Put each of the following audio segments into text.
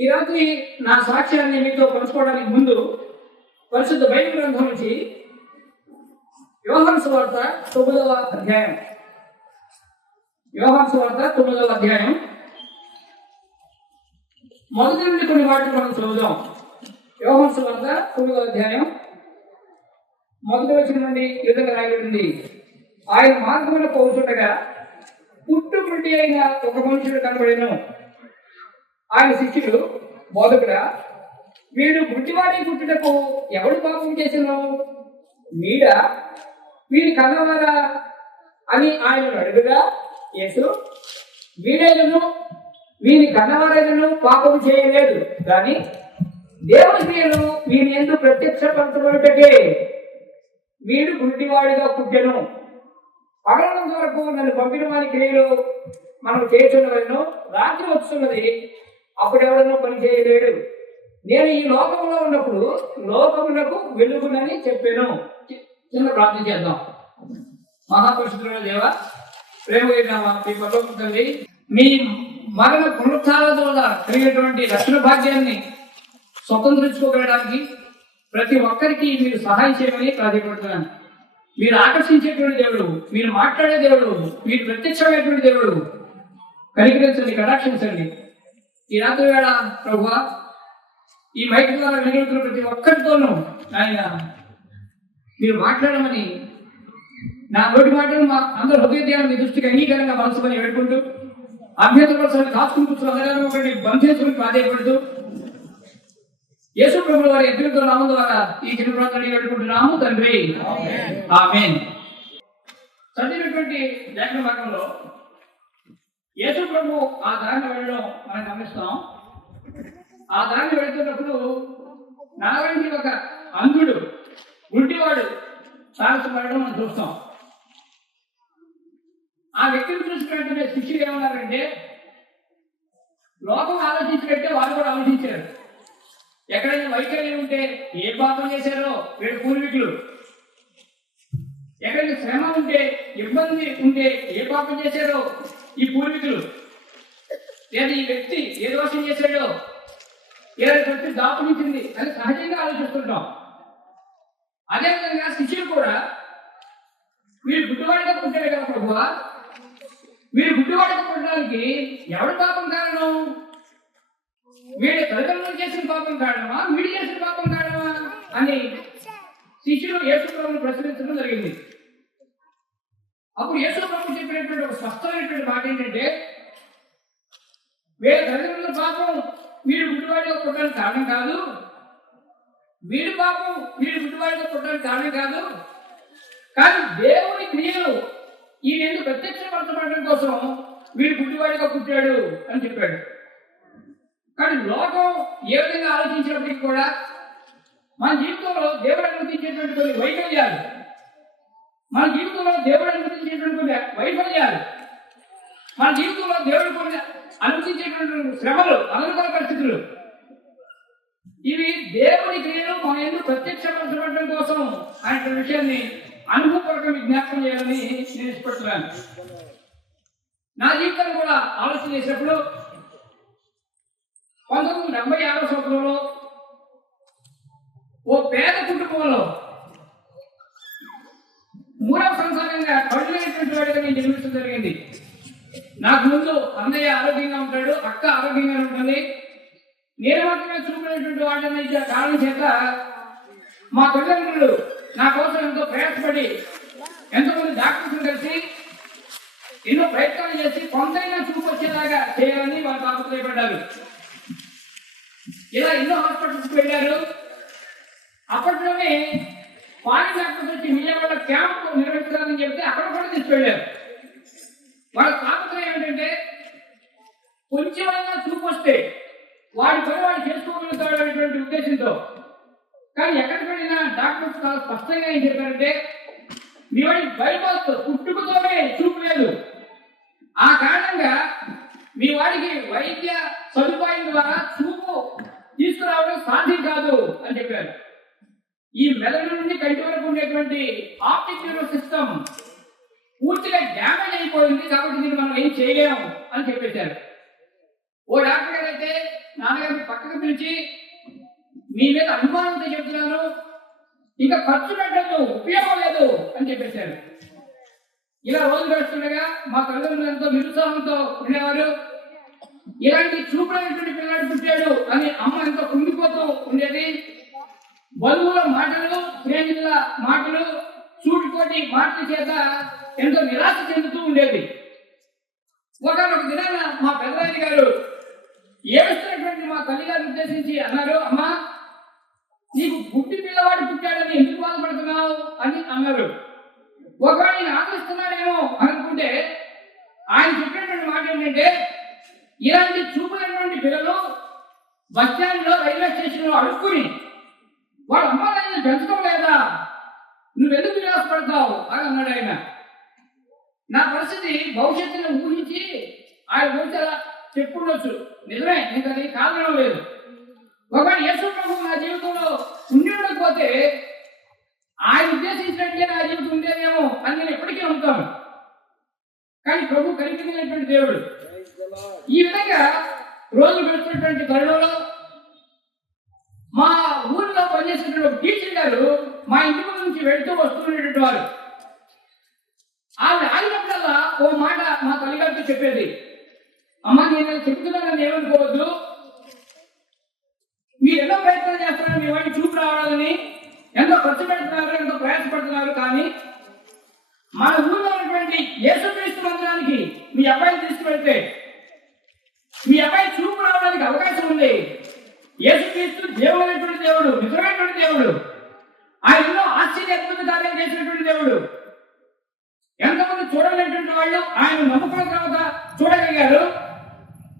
ఈ రాత్రి నా సాక్ష్యాన్ని మీతో పంచుకోవడానికి ముందు పరిశుద్ధ బైబిల్ గ్రంథం నుంచి యోహాను సువార్త 9వ అధ్యాయం. యోహాను సువార్త 9వ అధ్యాయం మొదటి నుండి కొన్ని వాటిని మనం చదువుదాం. యోహాను సువార్త 9వ అధ్యాయం మొదటి వచనం నుండి ఈ విధంగా రాయబడింది. ఆయన మార్గంలో పోతుండగా పుట్టుబడి అయిన ఒక మనుషుడు కనబడెను. ఆయన శిష్యుడు, బోధకుడా, వీడు గుడ్డివాడి పుట్టుటకు ఎవడు పాపం చేసినో, వీడా వీడి కన్నవారా అని ఆయన అడుగుగా, యేసు, వీడైనను వీని కన్నవారైనను పాపం చేయలేదు, కానీ దేవుని క్రియలు వీని ఎందుకు ప్రత్యక్షపరచబడుటకే వీడు గుడ్డివాడిగా పుట్టెను. పగలనంత వరకు నన్ను పంపిన వారి క్రియలు మనం చేస్తున్నవలను, రాత్రి వస్తున్నది అప్పుడు ఎవడనో పని చేయలేడు. నేను ఈ లోకంలో ఉన్నప్పుడు లోకమునకు వెలుగునని చెప్పాను. చిన్న ప్రార్థన చేద్దాం. మహాపరిశుద్ధుడైన దేవ, ప్రేమ మీ పరలోక తండ్రి, మీ మరణ పునరుత్థానాల ద్వారా కలిగినటువంటి రక్షణ భాగ్యాన్ని స్వతంత్రించుకోగలడానికి ప్రతి ఒక్కరికి మీరు సహాయం చేయమని ప్రాధాన్యపడుతున్నాను. మీరు ఆకర్షించేటువంటి దేవుడు, మీరు మాట్లాడే దేవుడు, మీరు ప్రత్యక్షమైనటువంటి దేవుడు, కనికరించండి, కటాక్షించండి. ఈ రాత్రి వేళ ప్రభువా, ఈ మైక్ ద్వారా వినగలుగుతున్న ప్రతి ఒక్కరితోనూ ఆయన మీరు మాట్లాడమని, నా నోటి మాటలు మా అందరి హృదయాన్ని మీ దృష్టికి అంగీకారంగా మనసుకొని పెట్టుకుంటూ, అభ్యంతరపరచాలని కాచుకుని కూర్చున్న ఒకటి బంధించుకుని ప్రాధాన్యపడుతూ, యేసు ప్రభువుల వారి అభ్యర్థుల నామం ద్వారా ఈ చిన్న ప్రాంతాన్ని పెట్టుకుంటున్నాము తండ్రి, ఆమేన్. చదివినటువంటి లేఖన భాగంలో యేసు ప్రభు ఆ దారిని వెళ్ళడం మనం గమనిస్తాం. ఆ దారిని వెళుతున్నప్పుడు నాగరించి ఒక అంధుడు, గుడ్డివాడు సాహసం వెళ్ళడం మనం చూస్తాం. ఆ వ్యక్తిని చూసినట్టు శిష్యులు ఏమన్నారంటే, లోకం ఆలోచించినట్టే వాళ్ళు కూడా ఆలోచించారు. ఎక్కడైనా వైకల్యం ఉంటే ఏ పాపం చేశారో వీడు పూర్వీకులు, ఎక్కడైనా శ్రమ ఉంటే ఇబ్బంది ఉంటే ఏ పాపం చేశారో ఈ పూర్వీకులు, లేదా ఈ వ్యక్తి ఏ దోషం చేశాడో, ఏదైనా వ్యక్తి దాపునించింది అని సహజంగా ఆలోచిస్తుంటాం. అదేవిధంగా శిష్యులు కూడా వీరు గుడ్డివాడిగా పుట్టారు కదా ప్రభువా, వీరు గుడ్డివాడిగా పుట్టడానికి ఎవరి పాపం కారణం? వీడి తల్లిదండ్రులు చేసిన పాపం కారణమా, వీడు చేసిన పాపం కారణమా అని శిష్యులు యేసు ప్రభువును ప్రశ్నించడం జరిగింది. అప్పుడు యేసు ప్రభు చెప్పినటువంటి ఒక స్పష్టమైనటువంటి మాట ఏంటంటే, వీడి తల్లిదండ్రుల పాపం వీడు గుడ్డివాడిగా పుట్టడానికి కారణం కాదు, వీడి పాపం వీడు గుడ్డివాడిగా పుట్టడానికి కారణం కాదు, కానీ దేవుని క్రియలు ఈ రెండు ప్రత్యక్షపరచబడడం కోసం వీడు గుడ్డివాడిగా పుట్టాడు అని చెప్పాడు. కానీ లోకం ఏ విధంగా ఆలోచించినప్పటికీ కూడా మన జీవితంలో దేవుడు అనుమతించేటువంటి కొన్ని వైఫల్యాలు, మన జీవితంలో దేవుడు అనుమతించేటువంటి కొన్ని వైఫల్యాలు, మన జీవితంలో దేవుడు కొన్ని అనుమతించేటువంటి శ్రమలు, అనుకూల పరిస్థితులు, ఇవి దేవుని క్రియలు మన ఎందుకు ప్రత్యక్షపరచబడడం కోసం ఆయన విషయాన్ని అనుభవపూర్వక విజ్ఞాపనం చేయాలని నేను ఇష్టపడుతున్నాను. నా జీవితాన్ని కూడా ఆలోచన చేసినప్పుడు 1976 సంవత్సరంలో ఓ పేద కుటుంబంలో 3వ సంవత్సరంగా కళ్ళైనటువంటి వాడిగా నేను జన్మించడం జరిగింది. నాకు ముందు అన్నయ్య ఆరోగ్యంగా ఉంటాడు, అక్క ఆరోగ్యంగా ఉంటుంది. నేను మాత్రమే చూపుకునేటువంటి వాడిని కారణం చేత మా తల్లిదండ్రులు నా కోసం ఎంతో ప్రయాసపడి ఎంతోమంది డాక్టర్స్ కలిసి ఎన్నో ప్రయత్నాలు చేసి కొంతైనా చూపు వచ్చేలాగా చేయాలని వాళ్ళు తాపత్రయపడ్డారు. ఇలా ఎన్నో హాస్పిటల్స్కి వెళ్ళారు. అప్పట్లోనే ఫారిన్ డాక్టర్స్ వచ్చి విజయవాడ క్యాంప్ నిర్వహించాలని చెప్తే అక్కడ కూడా తీసుకెళ్ళారు. వాళ్ళ తాపత్రయం ఏంటంటే, కొంచెమైనా చూపు వస్తే వాడి పని వాడు చేసుకోగలుగుతాడు అనేటువంటి ఉద్దేశంతో. కానీ ఎక్కడికి వెళ్ళినా డాక్టర్స్ చాలా స్పష్టంగా ఏం చెప్పారంటే, మీ వాడికి బైపాస్ పుట్టుకతోనే చూపు లేదు, ఆ కారణంగా మీ వాడికి వైద్య సదుపాయం ద్వారా చూపు తీసుకురావడం సాధ్యం కాదు అని చెప్పారు. ఈ మెదడు నుండి కంటి వరకు ఉండేటువంటి ఆప్టిక్ న్యూరల్ సిస్టమ్ పూర్తిగా డ్యామేజ్ అయిపోయింది, కాబట్టి దీన్ని మనం ఏం చేయలేము అని చెప్పేశారు. ఓ డాక్టర్ గారు అయితే నా నాన్నగారిని పక్కకు పిలిచి మీ మీద అభిమానంతో చెప్తున్నాను, ఇంకా ఖర్చు పెట్టద్దు, ఉపయోగం లేదు అని చెప్పేశారు. ఇలా రోజులు గడుస్తుండగా మా తల్లిదండ్రులు ఎంతో నిరుత్సాహంతో ఉండేవారు. ఇలాంటి చూపులైనటువంటి పిల్లాడు పుట్టాడు అని అమ్మ ఎంతో కుంగిపోతూ ఉండేది. బంధువుల మాటలు, స్నేహితుల మాటలు, సూటికోటి మాటల చేత ఎంతో నిరాశ చెందుతూ ఉండేది. ఒకనొక దినాన మా పెద్దరాజు గారు ఏడుస్తున్నటువంటి మా తల్లిగారిని ఉద్దేశించి అన్నారు, అమ్మా నీకు గుడ్డి పిల్లవాడు పుట్టాడని ఎందుకు బాధపడుతున్నావు అని అన్నారు. ఒకవేళ నేను ఆకలిస్తున్నాడేమో అనుకుంటే ఆయన చెప్పినటువంటి మాట ఏంటంటే, ఇలాంటి చూపులైనటువంటి పిల్లలు బస్ స్టాండ్ లో, రైల్వే స్టేషన్ లో అడుక్కుని వాళ్ళ అమ్మాయిని పెంచడం లేదా, నువ్వెందుకు నిరాశపడతావు అని అన్నాడు ఆయన. నా పరిస్థితి భవిష్యత్తును ఊహించి ఆయన గురించి అలా చెప్పుండొచ్చు, నిజమే, ఇంకా అది కారణం లేదు. ఒకవేళ యేసు ప్రభు నా జీవితంలో ఉండి ఉండకపోతే ఆయన ఉద్దేశించినట్టే నా జీవితం ఉండేదేమో అని నేను ఎప్పటికీ నమ్ముతాను. కానీ ప్రభు కనిపించినటువంటి దేవుడు. ఈ విధంగా రోజు గడుస్తున్నటువంటి తరుణంలో మా ఊరిలో పనిచేసినటువంటి ఒక టీచర్ గారు మా ఇంటి ముందు నుంచి వెళ్తూ వస్తున్నటువంటి వారు. ఆమె ఆగినప్పుడల్లా ఓ మాట మా తల్లిగారితో చెప్పేది, అమ్మ నేను చెప్తున్నానని ఏమనుకోవద్దు, మీరు ఎన్నో ప్రయత్నం చేస్తున్నారు, మీ వాడిని చూపు రావాలని ఎంతో ఖర్చు పెడుతున్నారు, ఎంతో ప్రయాసపడుతున్నారు, కానీ మన ఊళ్ళో ఉన్నటువంటి యేసుక్రీస్తు మందిరానికి మీ అబ్బాయిని తీసుకువెళ్తే మీ అబ్బాయి చూపు రావడానికి అవకాశం ఉంది. యేసుక్రీస్తు దేవుడైనటువంటి దేవుడు, నిజమైనటువంటి దేవుడు. ఆయన ఎన్నో ఆశ్చర్య అద్భుత కార్యాలు చేసినటువంటి దేవుడు. ఎంతమంది చూడలేనటువంటి వాళ్ళు ఆయన నమ్ముకున్న తర్వాత చూడగలిగారు,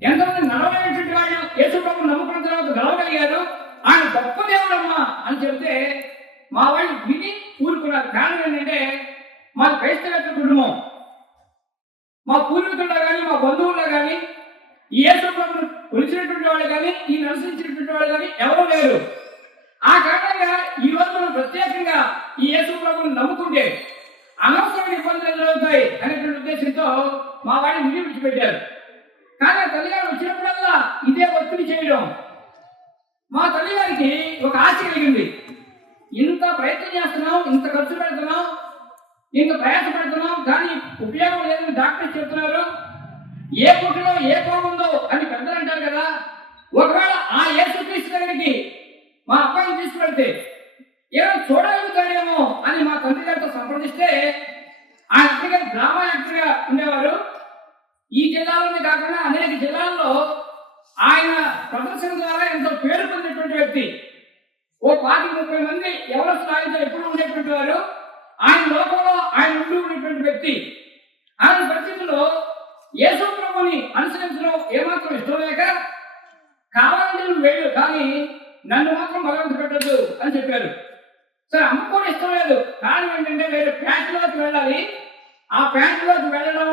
ఎంతమంది నడవలేనటువంటి వాళ్ళు యేసు ప్రభువు నమ్ముకున్న తర్వాత గెలవగలిగారు. ఆయన గొప్ప దేవుడమ్మా అని చెప్తే మా వాళ్ళు విని ఊరుకున్నారు. కారణం ఏంటంటే మా క్రైస్తవేతర కుటుంబం, మా పూర్వీకుల్లో కానీ మా బంధువుల్లో కానీ ఈ యేసు ప్రభువును కొలిచినటువంటి వాళ్ళు కానీ ఈ అనుసరించినటువంటి వాళ్ళు కానీ ఎవరూ లేరు. ఆ కారణంగా ఈ రోజు మనం ప్రత్యేకంగా ఈ యేసు ప్రభువును నమ్ముకుంటే అనవసరమైన ఇబ్బందులు ఎదురవుతాయి అనేటువంటి ఉద్దేశంతో మా వాడిని విని విడిచిపెట్టారు. కానీ తల్లిగారు వచ్చినప్పుడల్లా ఇదే ఒత్తిడి చేయడం. మా తల్లిగారికి ఒక ఆశ కలిగింది, ఇంత ప్రయత్నం చేస్తున్నాం, ఇంత ఖర్చు పెడుతున్నాం, ఇంత ప్రయాస పెడుతున్నాం, కానీ ఉపయోగం లేదని డాక్టర్ చెప్తున్నారు. ఏ పుట్టులో ఏ కోపం ఉందో అని పెద్దలు అంటారు కదా, ఒకవేళ ఆ యేసుక్రీస్తు దగ్గరికి మా అబ్బాయిని తీసుకువెళ్తే ఏదో చూడగలుగుతాడేమో అని మా తండ్రి గారితో సంప్రదిస్తే, ఆయన అప్పటికే డ్రామా యాక్టర్గా ఉండేవారు. ఈ జిల్లాలోనే కాకుండా అనేక జిల్లాల్లో ఆయన ప్రదర్శన ద్వారా ఎంతో పేరు పొందినటువంటి వ్యక్తి. ఓ 20-30 మంది ఎవరో స్థాయిలో ఎప్పుడు ఉండేటువంటి వారు. ఆయన లోకంలో ఆయన ఉండి ఉన్నటువంటి వ్యక్తి. ఆయన పరిస్థితుల్లో యేసు ప్రభువుని అనుసరించడం ఏమాత్రం ఇష్టం లేక, కావాలంటే నువ్వు వెళ్ళు కానీ నన్ను మాత్రం బలవంత పెట్టద్దు అని చెప్పారు. సరే, అమ్మ కూడా ఇష్టం లేదు. కారణం ఏంటంటే వేరే ప్యాంట్లోకి వెళ్ళాలి, ఆ ప్యాంట్లోకి వెళ్ళడం,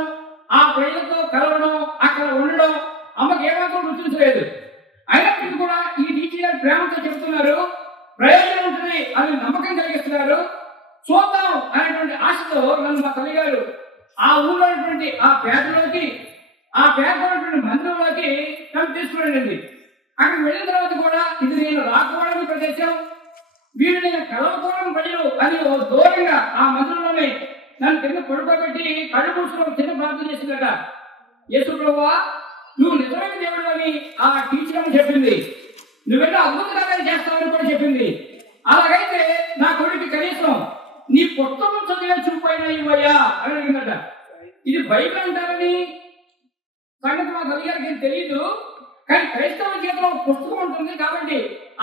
ఆ ప్రజలతో కలవడం, అక్కడ ఉండడం అమ్మకి ఏమాత్రం గుర్తించలేదు. అయినప్పటికీ కూడా ఈ టీచర్ ప్రేమతో చెబుతున్నారు, ప్రయోజనం ఉంటుంది అని నమ్మకం కలిగిస్తున్నారు, చూద్దాం అనేటువంటి ఆశతో నన్ను మా తల్లిగారు ఆ ఊళ్ళో ఉన్నటువంటి ఆ పేటలోకి, ఆ పేటలో మందిరంలోకి నన్ను తీసుకువెళ్ళింది. అక్కడికి వెళ్ళిన తర్వాత కూడా ఇది నేను రాకూడని ప్రదేశం, వీళ్ళు నేను కలవకూడని ప్రజలు అని ఓ దూరంగా ఆ మందిరంలోనే నన్ను కింద పడుకోబెట్టి కళ్ళు మూసుకొని చిన్న ప్రార్థన చేసిందట. యేసు ప్రభువా, నువ్వు నిజమైన దేవుడు అని ఆ టీచర్ అని చెప్పింది, నువ్వెన్నో అద్భుత కార్యాలు చేస్తావని కూడా చెప్పింది. అలాగైతే నా కొడుకు కనీసం నీ పుస్తకం చదివే చూపైనా ఇవ్వయా అని అడిగిందట. ఇది బైబిల్ అంటారని సంగతి మా తల్లిగారికి తెలియదు, కానీ క్రైస్తవ చేతిలో పుస్తకం ఉంటుంది కాబట్టి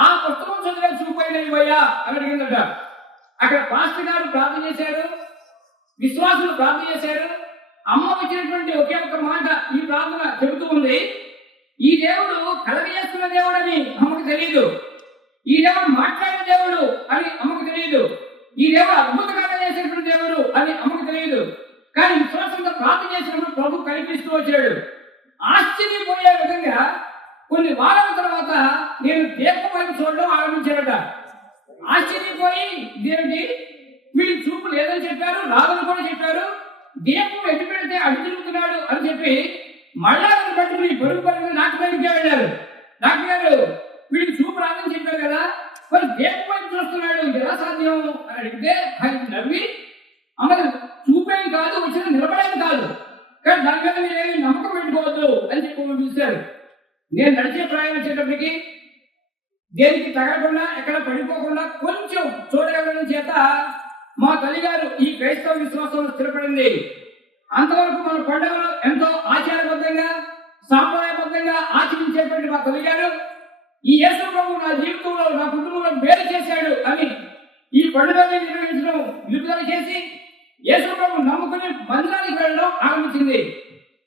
ఆ పుస్తకం చదివే చూపైనా ఇవ్వయా అని అడిగిందట. అక్కడ పాస్టర్ గారు ప్రార్థన చేశారు, విశ్వాసులు ప్రార్థన చేశారు. అమ్మ వచ్చినటువంటి ఒకే ఒక మాట ఈ ప్రార్థన చెబుతూ ఉంది, ఈ దేవుడు కలగజేస్తున్న దేవుడు అని అమ్మకు తెలియదు, ఈ దేవుడు మాట్లాడే దేవుడు అని అమ్మకు తెలియదు, ఈ దేవుడు అద్భుతంగా చేసేటువంటి దేవుడు అని అమ్మకు తెలియదు. కానీ విశ్వాసంతో ప్రార్థన చేసినప్పుడు ప్రభు కనిపిస్తూ వచ్చాడు. ఆశ్చర్యపోయే విధంగా కొన్ని వారాల తర్వాత నేను దీపం వైపు చూడడం ఆరంభించాడట. ఆశ్చర్యపోయి ఇదేంటి, వీళ్ళకి చూపు లేదని చెప్పారు, రాదని కూడా చెప్పారు, దీపం ఎటు పెడితే అటు తిరుగుతున్నాడు అని చెప్పి మళ్ళా పట్టుకుని పొరుగు పరుగులు డాక్టర్ దగ్గరికి వెళ్ళారు. డాక్టర్ గారు దాని మీద మీరేమి నమ్మకం పెట్టుకోవద్దు అని చెప్పి పంపిస్తారు. నేను నడిచే ప్రయాణం వచ్చేటప్పటికి దేనికి తగలకుండా ఎక్కడ పడిపోకుండా కొంచెం చూడగలడం చేత మా తల్లిగారు ఈ క్రైస్తవ విశ్వాసంలో స్థిరపడింది. అంతవరకు మన పండుగలు ఎంతో ఆచారబద్ధంగా సాంప్రదాయబద్ధంగా ఆచరించేటువంటి మా తల్లిగారు ఈ యేసు ప్రభు నా జీవితంలో నా కుటుంబంలో మేలు చేశాడు అని ఈ పండుగని నిర్వహించడం విడుదల చేసి యేసు ప్రభు నమ్ముకుని మందిరానికి వెళ్ళడం ఆరంభించింది.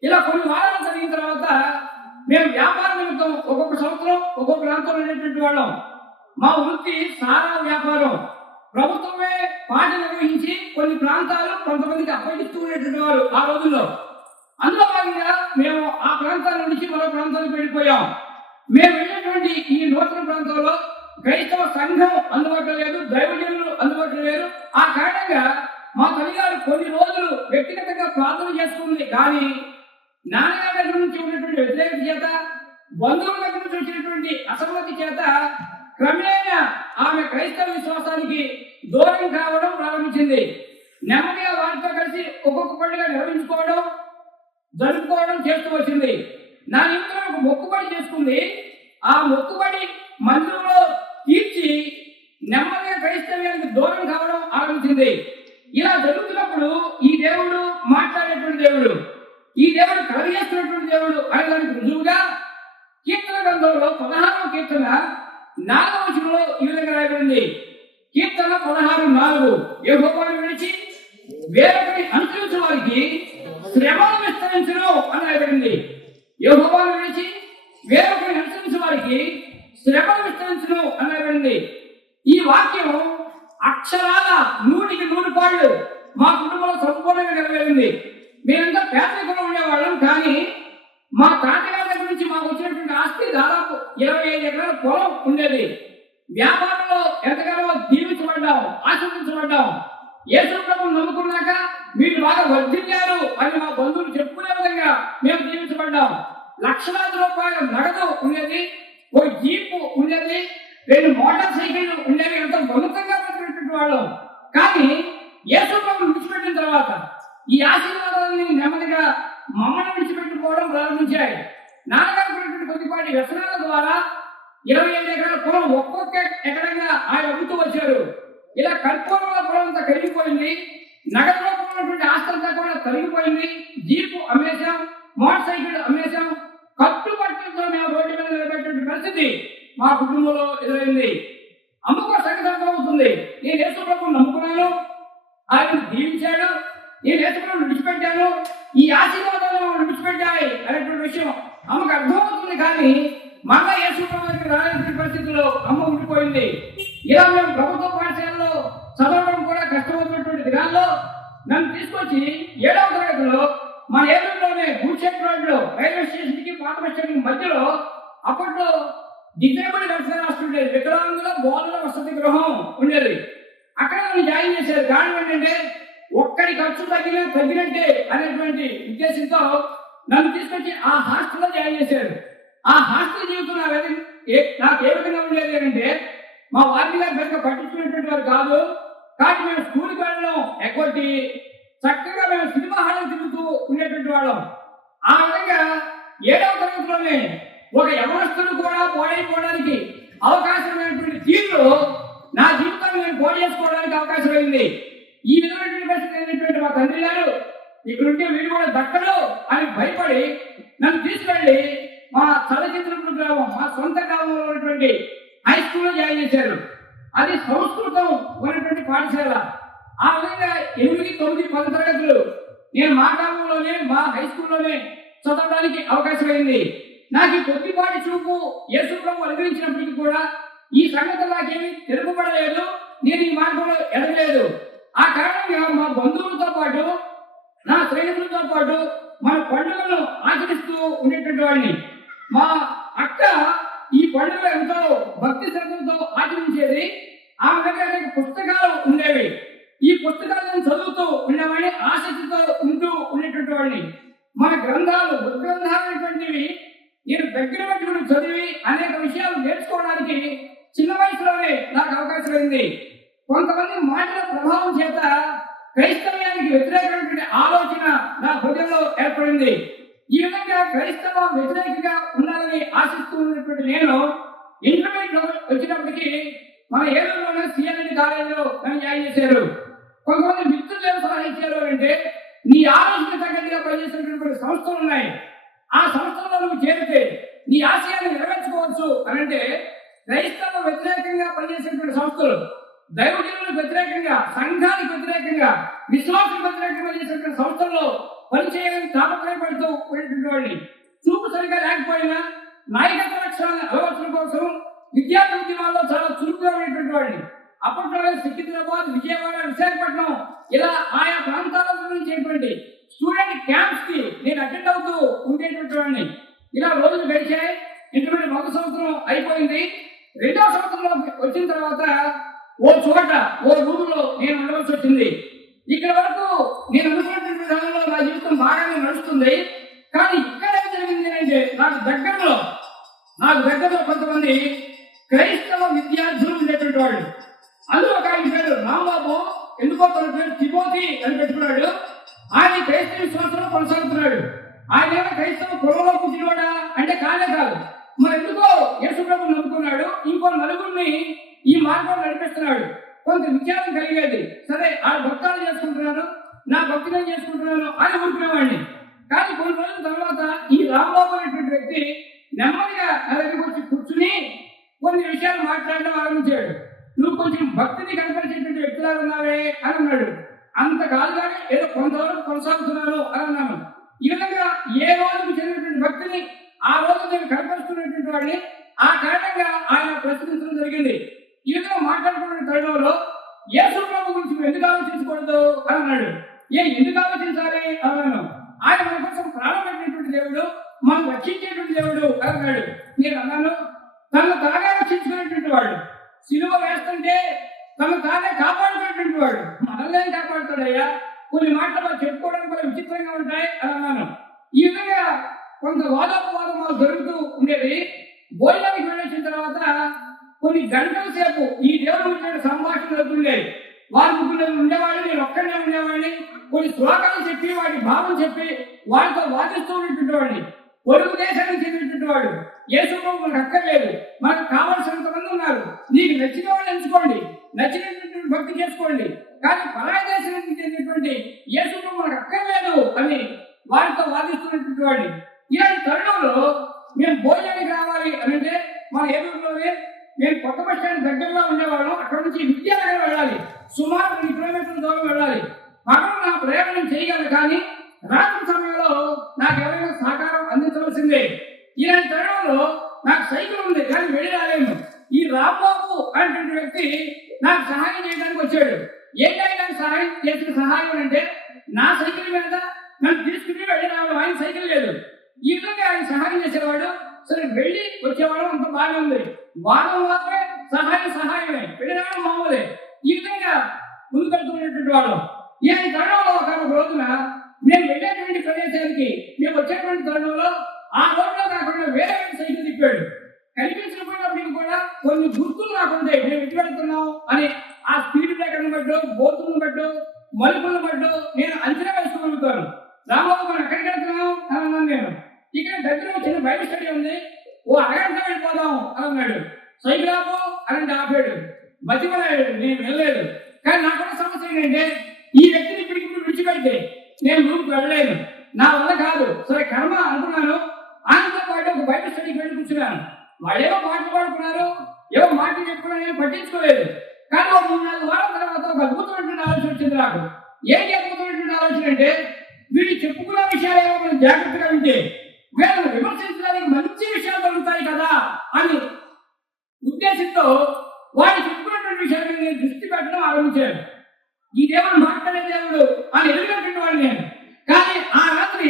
ఇలా కొన్ని వారాలు జరిగిన తర్వాత మేము వ్యాపార నిమిత్తం ఒక్కొక్క సంవత్సరం ఒక్కొక్క ప్రాంతంలో ఉండేటువంటి వాళ్ళం. మా వృత్తి సారా వ్యాపారం. ప్రభుత్వమే పాట నిర్వహించి కొన్ని ప్రాంతాలు కొంతమందికి అప్పగిస్తూ ఉండేటువంటి వారు ఆ రోజుల్లో. అందులో భాగంగా మేము ఆ ప్రాంతాల నుంచి మరో ప్రాంతానికి వెళ్ళిపోయాం. మేము వెళ్ళినటువంటి ఈ నూతన ప్రాంతంలో క్రైస్తవ సంఘం అందుబాటులో లేదు, దైవజనులు అందుబాటులో లేరు. ఆ కారణంగా మా తల్లిగారు కొన్ని రోజులు వ్యక్తిగతంగా ప్రార్థన చేసుకుంది. కానీ నాన్నగారి దగ్గర నుంచి ఉన్నటువంటి వ్యతిరేకత చేత, బంధువుల దగ్గర నుంచి వచ్చినటువంటి అసమ్మతి చేత క్రమేణా ఆమె క్రైస్తవ విశ్వాసానికి దూరం కావడం ప్రారంభించింది. నెమ్మదిగా వారితో కలిసి ఒక్కొక్క పండుగ నిర్వహించుకోవడం జరుపుకోవడం చేస్తూ వచ్చింది. నా నిమిత్తం ఒక మొక్కుబడి చేసుకుంది. ఆ మొక్కుబడి మందిరంలో తీర్చి నెమ్మదిగా క్రైస్తవ్యానికి దూరం కావడం ఆరంభించింది. ఇలా జరుగుతున్నప్పుడు ఈ దేవుడు మాట్లాడేటువంటి దేవుడు, ఈ దేవుడు కలగజేస్తున్నటువంటి దేవుడు అనే దానికి రుజువుగా కీర్తన గ్రంథంలో 16వ కీర్తన 4వ వచనంలో ఈ విధంగా రాయబడింది. కీర్తన 16:4 యెహోవాను విడిచి వేరొకరిని అనుసరించిన వారికి శ్రమలు విస్తరించును అని రాయబడింది. యెహోవాను విడిచి వేరొకరిని అనుసరించిన వారికి శ్రమలు విస్తరించును అని రాయబడింది. ఈ వాక్యం అక్షరాల 100% మా కుటుంబంలో సంపూర్ణంగా నెరవేరింది. మేమంతా పేదరికంలో ఉండేవాళ్ళం. కానీ మా తాతగారి దగ్గర నుంచి మాకు వచ్చినటువంటి ఆస్తి దాదాపు 25 ఎకరాల పొలం ఉండేది. వ్యాపారంలో ఎంతగానో దీవించబడ్డాం, ఆశీర్వదించబడ్డాం. యేసు ప్రభువును నమ్ముకున్నాక మీరు బాగా వర్ధిల్లారు అని మా బంధువులు చెప్పుకునే విధంగా మేము దీవించబడ్డాం. లక్షలాది రూపాయల నగదు ఉండేది, ఒక జీపు ఉండేది, 2 మోటార్ సైకిళ్లు ఉండేవి. ఎంతో ఉన్నతంగా బతికినటువంటి వాళ్ళం. కానీ యేసు ప్రభువును విడిచిపెట్టిన తర్వాత ఈ ఆశీర్వాదాన్ని నెమ్మదిగా మమ్మల్ని విడిచిపెట్టుకోవడం ప్రారంభించాయి. నాన్నగారు కొద్దిపాటి వ్యసనాల ద్వారా 25 ఎకరాల పొలం ఒక్కొక్క ఎకరంగా ఆయన అమ్ముతూ వచ్చారు. ఇలా కర్పూరంలో పొలం అంతా కరిగిపోయింది. నగరంలో ఉన్నటువంటి ఆస్తంతా కూడా తరిగిపోయింది. జీపు అమ్మేశాం, మోటార్ సైకిల్ అమ్మేశాం. కట్టుబట్టులతో మేము రోడ్డు మీద నిలబెట్టే పరిస్థితి మా కుటుంబంలో ఎదురైంది. అమ్ముకో సంగతి అర్థమవుతుంది. నేను యేసు ప్రభువును నమ్ముకున్నాను, ఆయన దీవించాడు, నేను యేసు ప్రభువును విడిచిపెట్టాను, ఈ ఆశీర్వాదాలు విడిచిపెట్టాయి అనేటువంటి విషయం అమ్మకు అర్థమవుతుంది. కానీ మళ్ళా యేసు ప్రభు దగ్గర రాలేని పరిస్థితుల్లో అమ్మ ఉండిపోయింది. ఇలా మేము ప్రభుత్వ పాఠశాలలో చదవడం కూడా కష్టమవుతున్నటువంటి దినాల్లో నన్ను తీసుకొచ్చి 7వ తరగతిలో మా ఏలూరులోనే గూడ్షెడ్ రోడ్లో రైల్వే స్టేషన్ కి పాత బస్ స్టాండ్ మధ్యలో అప్పట్లో డిజేబుల్డ్ వెల్ఫేర్ హాస్టల్ ఉండేది. వికలాంగుల బాలుల వసతి గృహం ఉండేది. అక్కడ నన్ను జాయిన్ చేశారు. కారణం ఏంటంటే ఒక్కడి ఖర్చు తగ్గినట్టే అనేటువంటి ఉద్దేశంతో నన్ను తీసుకొచ్చి ఆ హాస్టల్లో జాయిన్ చేశారు. ఆ హాస్టల్ జీవితం నాకు ఏ విధంగా ఉండేది అంటే మా వారిని గారు పెద్దగా పట్టించుకునేటువంటి వారు కాదు. కాబట్టి మేము స్కూల్కి వెళ్ళడం ఎగ్గొట్టి చక్కగా మేము సినిమా హాల్ తిరుగుతూ ఉండేటువంటి వాళ్ళం. ఆ విధంగా 7వ తరగతిలోనే ఒక యవనస్తుడు కూడా పోడైపోవడానికి అవకాశమైనటువంటి తీరులో నా జీవితాన్ని నేను పోటీ చేసుకోవడానికి అవకాశం అయింది. ఈ విధమైనటువంటి పరిస్థితి అయినటువంటి మా తండ్రి గారు ఇక్కడుంటే వీడు కూడా దక్కడు అని భయపడి నన్ను తీసుకెళ్ళి మా చలచిత్రపురం గ్రామం, మా సొంత గ్రామంలో ఉన్నటువంటి హై స్కూల్లో జాయిన్ చేశారు. అది సంస్కృతం ఉన్నటువంటి పాఠశాల. ఆ విధంగా 8, 9, 10 తరగతులు నేను మా గ్రామంలోనే మా హై స్కూల్లోనే చదవడానికి అవకాశం అయింది. నాకు ఈ కొద్దిపాటి చూపు యేసు ప్రభు అనుగ్రహించినప్పటికీ కూడా ఈ సంగతి నాకేమీ తెలుపబడలేదు. నేను ఈ మార్గంలో ఎదగలేదు. ఆ కారణంగా మా బంధువులతో పాటు నా స్నేహితులతో పాటు మన పండుగలను ఆచరిస్తూ ఉండేటువంటి వాడిని. మా అక్క ఈ పండుగలు ఎంతో భక్తి శ్రద్ధలతో ఆచరించేది. ఆమె దగ్గర అనేక పుస్తకాలు ఉండేవి. ఈ పుస్తకాలను చదువుతూ ఉండేవాడిని, ఆసక్తితో ఉంటూ ఉండేటువంటి వాడిని. మన గ్రంథాలు ఉద్గ్రంథాలైనటువంటివి నేను దగ్గర పెట్టుకుని చదివి అనేక విషయాలు నేర్చుకోవడానికి చిన్న వయసులోనే నాకు అవకాశం అయింది. కొంతమంది మాటల ప్రభావం చేత క్రైస్తవ్యానికి వ్యతిరేకమైనటువంటి ఆలోచన నా హృదయంలో ఏర్పడింది. ఈ విధంగా క్రైస్తవ వ్యతిరేకంగా ఉండాలని ఆశిస్తున్నటువంటి నేను ఇంటర్మీడియట్ వచ్చినప్పటికీ మన ఏలూరులోనే సిఎల్ఎన్ కాలేజీలో నన్ను జాయిన్ చేశారు. కొంతమంది మిత్రులు ఏం సలహా ఇచ్చారు అంటే, నీ ఆలోచన తగ్గట్టుగా పనిచేసినటువంటి సంస్థలు ఉన్నాయి, ఆ సంస్థల్లో నువ్వు చేరితే నీ ఆశయాన్ని నెరవేర్చుకోవచ్చు అని. అంటే క్రైస్తవ వ్యతిరేకంగా పనిచేసేటువంటి సంస్థలు, దైవజనులకు వ్యతిరేకంగా, సంఘానికి వ్యతిరేకంగా, విశ్వాసం వ్యతిరేకంగా పనిచేసేటువంటి సంస్థల్లో పనిచేయాలని తాపత్రయపడుతూ ఉండేటువంటి వాడిని. చూపు సరిగా లేకపోయినా నాయకత్వ లక్షణాలను అలవర్చడం కోసం విద్యార్థి ఉద్యమాల్లో చాలా చురుకుగా ఉండేటువంటి వాడిని. అప్పట్లో సికింద్రాబాద్, విజయవాడ, విశాఖపట్నం ఇలా ఆయా ప్రాంతాల్లో నిర్వహించేటువంటి స్టూడెంట్ క్యాంప్స్ కి నేను అటెండ్ అవుతూ ఉండేటువంటి వాడిని. ఇలా రోజులు గడిచాయి. ఇంటర్మీడియట్ 1వ సంవత్సరం అయిపోయింది. 2వ సంవత్సరంలో వచ్చిన తర్వాత ఓ చోట ఓ రూములో నేను ఉండవలసి వచ్చింది. ఇక్కడ వరకు నేను అనుకున్నటువంటి విధానంలో నా జీవితం బాగానే నడుస్తుంది. కానీ ఇక్కడ ఏం జరిగింది అంటే, నాకు దగ్గరలో కొంతమంది క్రైస్తవ విద్యార్థులు ఉండేటువంటి వాళ్ళు. అందులో ఒక ఆయన పేరు రాంబాబు, ఎందుకో తన పేరు తిమోతి అని పెట్టుకున్నాడు. ఆయన క్రైస్తవ విశ్వాసంలో కొనసాగుతున్నాడు. ఆయన ఏమైనా క్రైస్తవ కులంలో పుట్టినవాడా అంటే కానే కాదు. మరి ఎందుకో యేసుప్రభుని నమ్ముకున్నాడు. ఇంకో నలుగురిని ఈ మార్గంలో నడిపిస్తున్నాడు. కొంత విచారం కలిగేది. సరే, ఆ భక్తాలు చేసుకుంటున్నాను, నా భక్తిని చేసుకుంటున్నాను అని ఊరుకునేవాడిని. కానీ కొన్ని రోజుల తర్వాత ఈ రాంబాబు అనేటువంటి వ్యక్తి నెమ్మదిగా నా దగ్గరికి వచ్చి కూర్చుని కొన్ని విషయాలు మాట్లాడడం ఆరంభించాడు. నువ్వు కొంచెం భక్తిని కనపరిచేటువంటి వ్యక్తిలా ఉన్నావే అని అన్నాడు. అంత కాదు కానీ ఏదో కొంతవరకు కొనసాగుతున్నాను అని అన్నాను. ఈ విధంగా ఏ రోజుకు చెందినటువంటి భక్తిని ఆ రోజు నేను కనపరుస్తున్నటువంటి వాడిని. ఆ కారణంగా ఆయన ప్రశ్నించడం జరిగింది. ఈ విధంగా మాట్లాడుకున్న తరుణంలో యేసు ప్రభు గురించి ఎందుకు ఆలోచించకూడదు అని అన్నాడు. ఎందుకు ఆలోచించాలి అన్నాను. ఆయన మన కోసం ప్రాణం పెట్టినటువంటి దేవుడు, మనం రక్షించేటువంటి దేవుడు అని అన్నాడు. నేను అన్నాను, తను తాగా రక్షించుకునేటువంటి వాడు, సిలువ వేస్తుంటే తను తానే కాపాడుకునేటువంటి వాడు, మనల్ని కాపాడుతాడయ్యా. కొన్ని మాటలు చెప్పుకోవడానికి కూడా విచిత్రంగా ఉంటాయి అని అన్నాను. ఈ విధంగా కొంత వాదోపవాదం జరుగుతూ ఉండేది. భోజనానికి వెళ్ళొచ్చిన తర్వాత కొన్ని గంటల సేపు ఈ దేవుడు గురించి సంభాషణ జరుగుతుండేది. వారి ముగ్గురు ఉండేవాళ్ళు, నేను ఒక్కడే ఉండేవాడిని. కొన్ని శ్లోకాలు చెప్పి వాటి భావం చెప్పి వారితో వాదిస్తూ ఉండేటువంటి వాడిని. పొరుగు దేశానికి చెందినటువంటి వాడు, యేసు ప్రభు మనకు అక్కర్లేదు, మనకు కావాల్సినంత మంది ఉన్నారు, నీకు నచ్చిన వాళ్ళు ఎంచుకోండి, నచ్చినటువంటి భక్తి చేసుకోండి, కానీ పరాయ దేశానికి చెందినటువంటి యేసు ప్రభు మనకు అక్కర్లేదు అని వారితో వాదిస్తున్నటువంటి వాడిని. ఇలాంటి తరుణంలో మేము భోజనానికి రావాలి అని అంటే మన ఏలూరులోనే మేము కొత్త బస్ స్టాండ్ దగ్గరలో ఉండేవాళ్ళం. అక్కడ నుంచి విద్యానగర్ వెళ్ళాలి, సుమారు 2 కిలోమీటర్ల దూరం వెళ్ళాలి. పగలు నా ప్రయాణం చేయగలను, కానీ రాత్రి సమయంలో నాకు ఎవరైనా సహకారం అందించవలసిందే. ఇలాంటి తరుణంలో నాకు సైకిల్ ఉంది, కానీ వెళ్ళి రాలేను. ఈ రాంబాబు అనేటువంటి వ్యక్తి నాకు సహాయం చేయడానికి వచ్చాడు. ఏంటంటే నాకు సహాయం చేసిన సహాయం అంటే, నా సైకిల్ మీద నన్ను తీసుకుని వెళ్ళి రావడం. ఆయన సైకిల్ లేదు. ఈ విధంగా ఆయన సహాయం చేసేవాడు. సరే, వెళ్ళి వచ్చేవాడు, అంత బాగా ఉంది. వారం మాత్రమే సహాయమే, వెళ్ళి రావడం మామూలే. ఈ విధంగా ముందు వెళ్తున్నటువంటి వాళ్ళు. ఈ తరుణంలో ఒక రోజున మేము వెళ్ళేటువంటి ప్రదేశానికి మేము వచ్చేటువంటి తరుణంలో ఆ రోడ్లో కాకుండా వేరే సైకిల్ తిప్పాడు. కనిపించినప్పటికీ కూడా కొన్ని గుర్తులు నాకుంటాయి, మేము ఎటు వెళ్తున్నాం అని. ఆ స్పీడ్ బ్రేకర్ని బట్టు, బోతులను బట్టు, మలుపులను బట్టు నేను అంచనా వేసుకోగలుగుతాను. రాంబాబు, మనం ఎక్కడికి వెళ్తున్నాం అని అన్నాను నేను. ఇక్కడ దగ్గర చిన్న బైబిల్ స్టడీ ఉంది, ఓ అరగంట వెళ్ళిపోదాం అని అన్నాడు. సైకిల్ ఆపు అని ఆపాడు. మధ్యమన్నాడు, నేను వెళ్ళలేదు. కానీ నాకున్న సమస్య ఏంటంటే, ఈ వ్యక్తిని ఇప్పటికిప్పుడు విడిచిపెడితే నేను రూమ్కి వెళ్ళలేను, నా వల్ల కాదు. సరే, కర్మ అనుకున్నాను. ఆయనతో పాటు ఒక బైబిల్ స్టడీకి వెళ్ళి కూర్చున్నాను. వాళ్ళేమో పాటలు పాడుకున్నారు, ఏవో మాటలు చెప్పుకున్నా, నేను పట్టించుకోలేదు. కానీ ఒక 3-4 వారాల తర్వాత ఒక అద్భుతమైనటువంటి ఆలోచన వచ్చింది నాకు. ఏంటి అద్భుతమైనటువంటి ఆలోచన అంటే, వీళ్ళు చెప్పుకున్న విషయాలు ఏమో మనం జాగ్రత్తగా వింటే వీళ్ళని విమర్శించడానికి మంచి విషయాలు దొరుకుతాయి కదా అని ఉద్దేశంతో వాళ్ళు చెప్పుకున్నటువంటి విషయాన్ని నేను దృష్టి పెట్టడం ఆరంభించాను. ఈ దేవుడు మాట్లాడే దేవుడు అని ఎదుగుతున్నటువంటి వాడిని నేను. కానీ ఆ రాత్రి